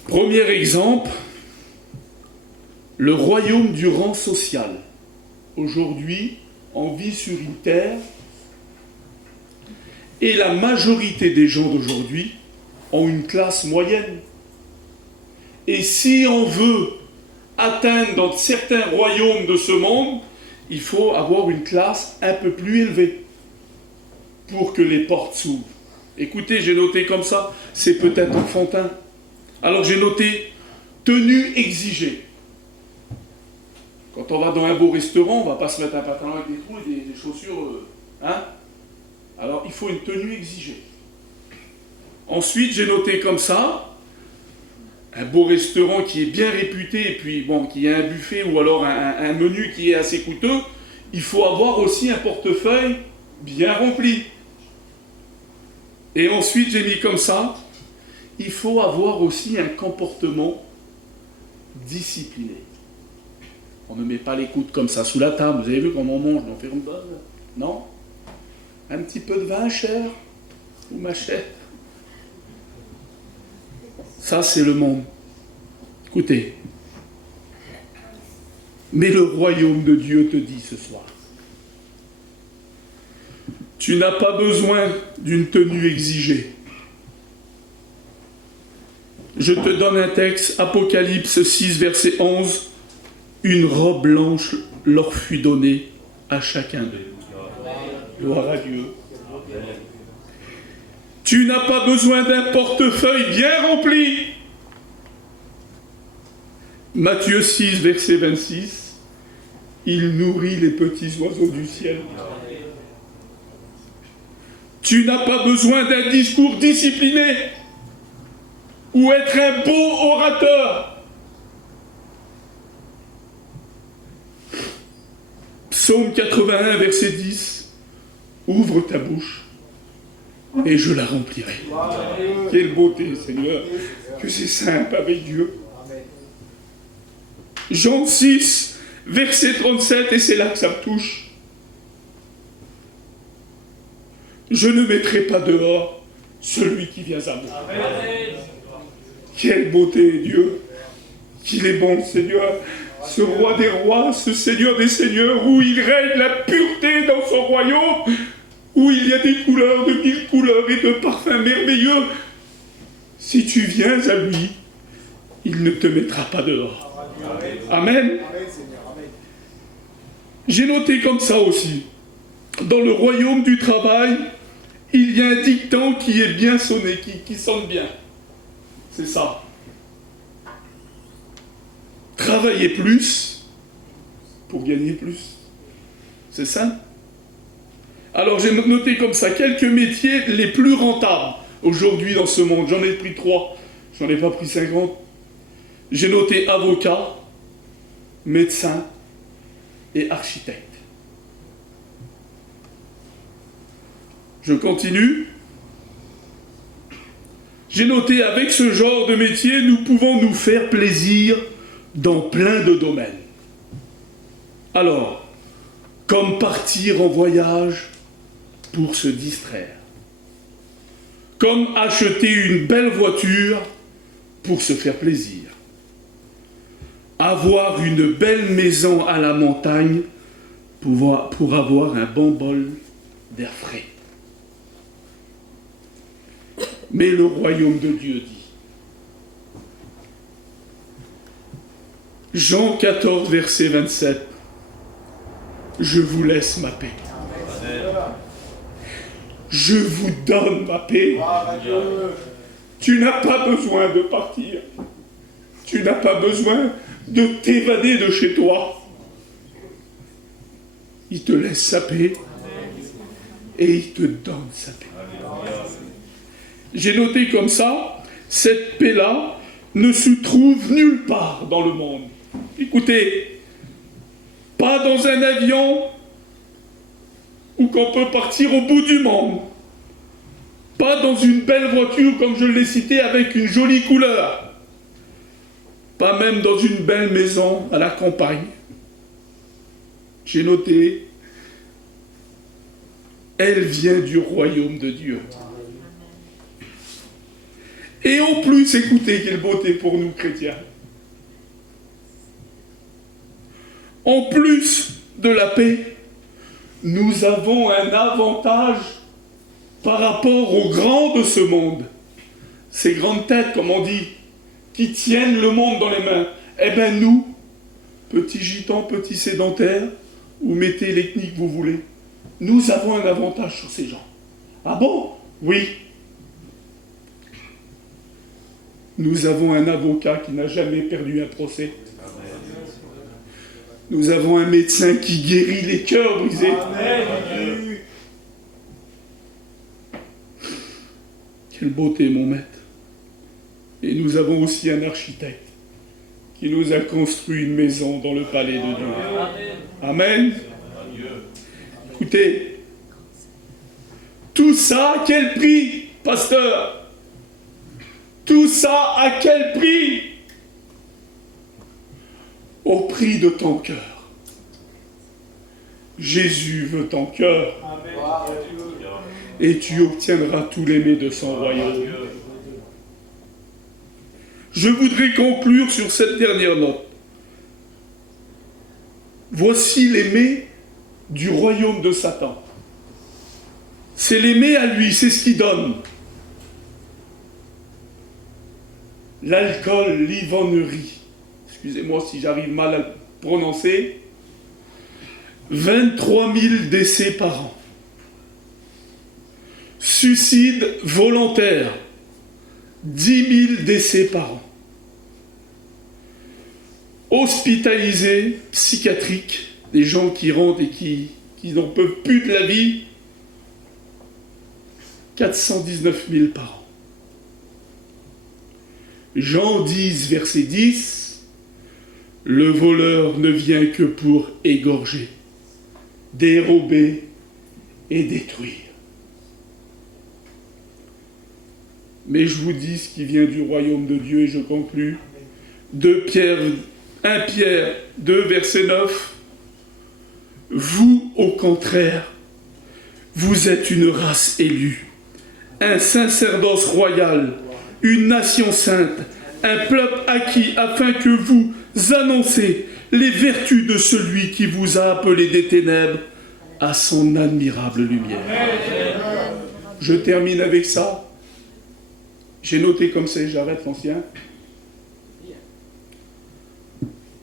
premier exemple, le royaume du rang social. Aujourd'hui, on vit sur une terre et la majorité des gens d'aujourd'hui ont une classe moyenne. Et si on veut atteindre dans certains royaumes de ce monde, il faut avoir une classe un peu plus élevée pour que les portes s'ouvrent. Écoutez, j'ai noté comme ça, c'est peut-être enfantin. Alors j'ai noté tenue exigée. Quand on va dans un beau restaurant, on ne va pas se mettre un pantalon avec des trous et des chaussures. Hein? Alors il faut une tenue exigée. Ensuite, j'ai noté comme ça, un beau restaurant qui est bien réputé, et puis bon, qui a un buffet ou alors un menu qui est assez coûteux, il faut avoir aussi un portefeuille bien rempli. Et ensuite, j'ai mis comme ça, il faut avoir aussi un comportement discipliné. On ne met pas les coudes comme ça sous la table. Vous avez vu comment on mange, on fait comme ça. Non? Un petit peu de vin cher ou machette. Ça, c'est le monde. Écoutez. Mais le royaume de Dieu te dit ce soir. Tu n'as pas besoin d'une tenue exigée. Je te donne un texte, Apocalypse 6, verset 11. Une robe blanche leur fut donnée à chacun d'eux. Gloire à Dieu. Tu n'as pas besoin d'un portefeuille bien rempli. Matthieu 6, verset 26. Il nourrit les petits oiseaux du ciel. Tu n'as pas besoin d'un discours discipliné ou être un beau orateur. Psaume 81, verset 10. Ouvre ta bouche et je la remplirai. Quelle beauté, Seigneur, que c'est simple avec Dieu. Jean 6, verset 37, et c'est là que ça me touche. Je ne mettrai pas dehors celui qui vient à moi. Quelle beauté, Dieu, qu'il est bon, Seigneur, ce roi des rois, ce Seigneur des seigneurs, où il règne la pureté dans son royaume, où il y a des couleurs, de 1000 couleurs et de parfums merveilleux. Si tu viens à lui, il ne te mettra pas dehors. Amen. J'ai noté comme ça aussi. Dans le royaume du travail, il y a un dicton qui est bien sonné, qui sonne bien. C'est ça. Travailler plus pour gagner plus. C'est ça. Alors j'ai noté comme ça quelques métiers les plus rentables aujourd'hui dans ce monde. J'en ai pris 3, j'en ai pas pris 50. J'ai noté avocat, médecin et architecte. Je continue. J'ai noté avec ce genre de métier, nous pouvons nous faire plaisir dans plein de domaines. Alors, comme partir en voyage pour se distraire. Comme acheter une belle voiture pour se faire plaisir. Avoir une belle maison à la montagne pour avoir un bon bol d'air frais. Mais le royaume de Dieu dit. Jean 14, verset 27. je vous laisse ma paix. Je vous donne ma paix. Tu n'as pas besoin de partir. Tu n'as pas besoin de t'évader de chez toi. Il te laisse sa paix et il te donne sa paix. J'ai noté comme ça, cette paix-là ne se trouve nulle part dans le monde. Écoutez, pas dans un avion où qu'on peut partir au bout du monde. Pas dans une belle voiture comme je l'ai cité avec une jolie couleur. Pas même dans une belle maison à la campagne. J'ai noté, elle vient du royaume de Dieu. Et en plus, écoutez quelle beauté pour nous chrétiens. En plus de la paix, nous avons un avantage par rapport aux grands de ce monde. Ces grandes têtes, comme on dit, qui tiennent le monde dans les mains. Eh bien nous, petits gitans, petits sédentaires, ou mettez l'ethnie que vous voulez, nous avons un avantage sur ces gens. Ah bon? Oui. Nous avons un avocat qui n'a jamais perdu un procès. Nous avons un médecin qui guérit les cœurs brisés. Amen. Quelle beauté, mon maître. Et nous avons aussi un architecte qui nous a construit une maison dans le palais de Dieu. Amen. Écoutez, tout ça, à quel prix, pasteur? Tout ça, à quel prix? Au prix de ton cœur. Jésus veut ton cœur. Et tu obtiendras tous les mets de son royaume. Je voudrais conclure sur cette dernière note. Voici les mets du royaume de Satan. C'est les mets à lui, c'est ce qu'il donne. L'alcool, l'ivognerie. Excusez-moi si j'arrive mal à le prononcer. 23 000 décès par an. Suicide volontaire. 10 000 décès par an. Hospitalisés, psychiatriques, des gens qui rentrent et qui n'en peuvent plus de la vie. 419 000 par an. Jean 10, verset 10, le voleur ne vient que pour égorger, dérober et détruire. Mais je vous dis ce qui vient du royaume de Dieu et je conclus. 1 Pierre 2, verset 9. Vous, au contraire, vous êtes une race élue, un sacerdoce royal, une nation sainte, un peuple acquis, afin que vous annoncez les vertus de celui qui vous a appelé des ténèbres à son admirable lumière. Je termine avec ça. J'ai noté comme ça, j'arrête l'ancien.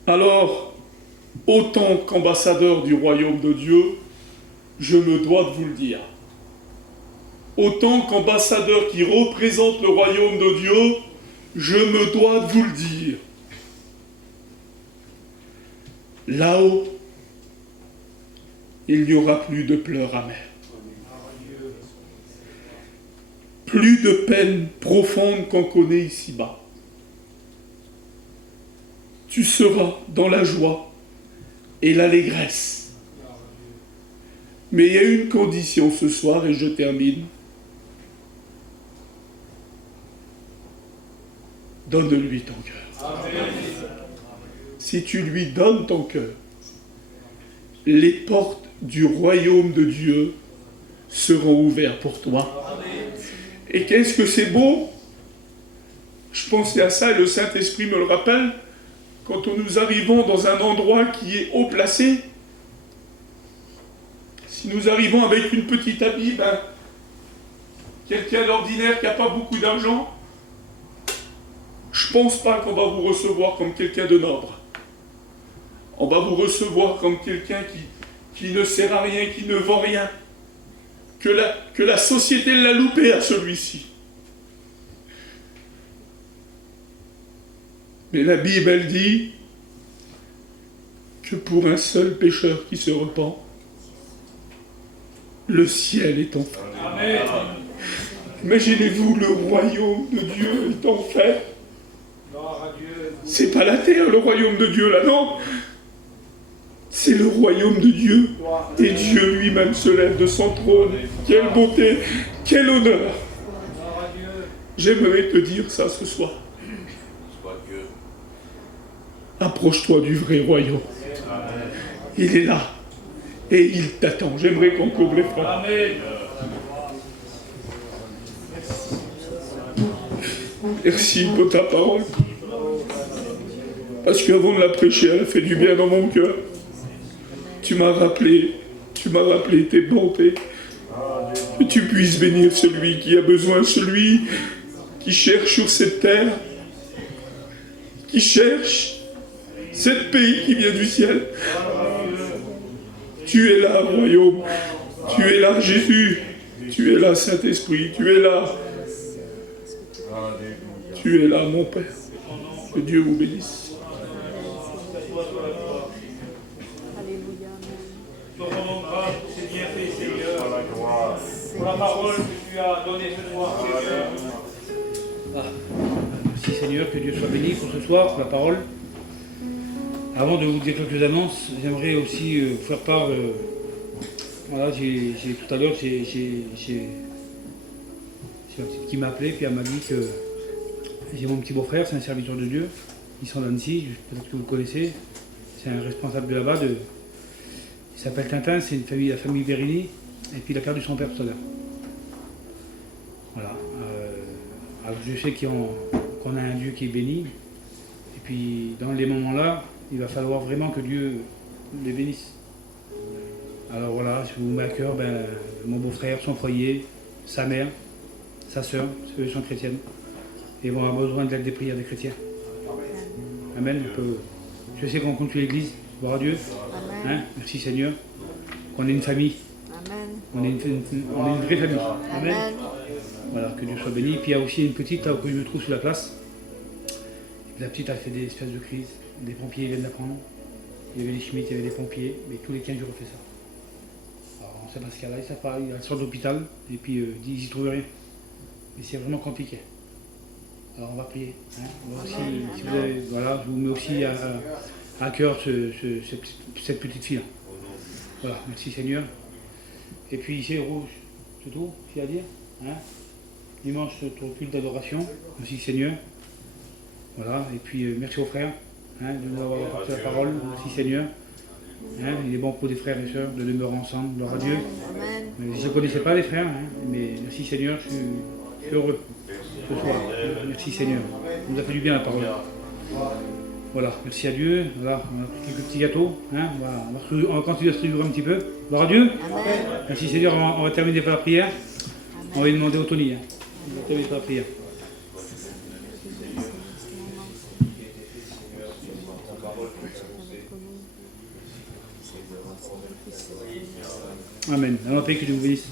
Alors, autant qu'ambassadeur du royaume de Dieu, je me dois de vous le dire. Autant qu'ambassadeur qui représente le royaume de Dieu, je me dois de vous le dire. Là-haut, il n'y aura plus de pleurs amers. Plus de peine profonde qu'on connaît ici-bas. Tu seras dans la joie et l'allégresse. Mais il y a une condition ce soir, et je termine. Donne-lui ton cœur. Si tu lui donnes ton cœur, les portes du royaume de Dieu seront ouvertes pour toi. Et qu'est-ce que c'est beau? Je pensais à ça et le Saint-Esprit me le rappelle. Quand nous arrivons dans un endroit qui est haut placé, si nous arrivons avec une petite habille, quelqu'un d'ordinaire qui n'a pas beaucoup d'argent, je ne pense pas qu'on va vous recevoir comme quelqu'un de noble. On va vous recevoir comme quelqu'un qui ne sert à rien, qui ne vend rien, que la société l'a loupé à celui-ci. Mais la Bible, elle dit que pour un seul pécheur qui se repent, le ciel est en fait. Amen. Imaginez-vous le royaume de Dieu est en fait. Gloire à Dieu. C'est pas la terre, le royaume de Dieu, là, non. C'est le royaume de Dieu. Et Dieu lui-même se lève de son trône. Quelle beauté, quel honneur. J'aimerais te dire ça ce soir. Approche-toi du vrai royaume. Il est là. Et il t'attend. J'aimerais qu'on couvre les frères. Amen. Merci pour ta parole. Parce qu'avant de la prêcher, elle a fait du bien dans mon cœur. Tu m'as rappelé tes bontés. Que tu puisses bénir celui qui a besoin, celui qui cherche sur cette terre, qui cherche cette paix qui vient du ciel. Tu es là, royaume. Tu es là, Jésus. Tu es là, Saint-Esprit. Tu es là. Tu es là, mon Père. Que Dieu vous bénisse. Nous te rendons grâce pour ces bienfaits, Seigneur. Pour la parole que tu as donnée ce soir, Seigneur. Merci Seigneur, que Dieu soit béni pour ce soir, pour la parole. Avant de vous dire quelques annonces, j'aimerais aussi vous faire part. Voilà, tout à l'heure, j'ai ma petite qui m'a appelé, puis elle m'a dit que j'ai mon petit beau-frère, c'est un serviteur de Dieu. Ils sont d'Annecy, peut-être que vous le connaissez. C'est un responsable de là-bas. Il s'appelle Tintin, c'est la famille Bérini, et puis il a perdu son père tout à l'heure. Voilà. Alors je sais qu'on a un Dieu qui est béni, et puis dans les moments-là, il va falloir vraiment que Dieu les bénisse. Alors voilà, je vous mets à cœur mon beau-frère, son foyer, sa mère, sa sœur, parce qu'eux sont chrétiennes, et ils vont avoir besoin de l'aide des prières des chrétiens. Amen. Je sais qu'on continue l'église, gloire à Dieu. Hein? Merci Seigneur, qu'on est une famille. Amen. On est une vraie famille. Amen. Voilà, que Dieu soit béni. Puis il y a aussi une petite là où je me trouve sur la place. La petite a fait des espèces de crises. Des pompiers viennent d'apprendre. Il y avait les Schmitt, il y avait des pompiers, mais tous les 15 jours on fait ça. Alors on ne sait pas ce qu'elle a, ils ne savent pas, il sort de l'hôpital et puis ils n'y trouvent rien. Et c'est vraiment compliqué. Alors on va prier. Hein. Aussi, si vous avez, voilà, je vous mets aussi à cœur cette petite fille. Voilà, merci Seigneur. Et puis ici, rouge, c'est tout, c'est à dire. Hein. Dimanche, ton culte d'adoration. Merci Seigneur. Voilà, et puis merci aux frères de nous avoir apporté la parole. Merci Seigneur. Hein, il est bon pour des frères et sœurs de demeurer ensemble. Gloire à Dieu. Je ne connaissais pas les frères, mais merci Seigneur, je suis heureux ce soir. Merci Seigneur. Il nous a fait du bien la parole. Voilà, merci à Dieu. Voilà, on a quelques petits gâteaux. Hein, on va continuer à se réjouir un petit peu. Gloire à Dieu. Amen. Merci Seigneur, on va terminer par la prière. Amen. On va lui demander au Tony. On va terminer par la prière. Amen. Alors, paix, que Dieu vous bénisse.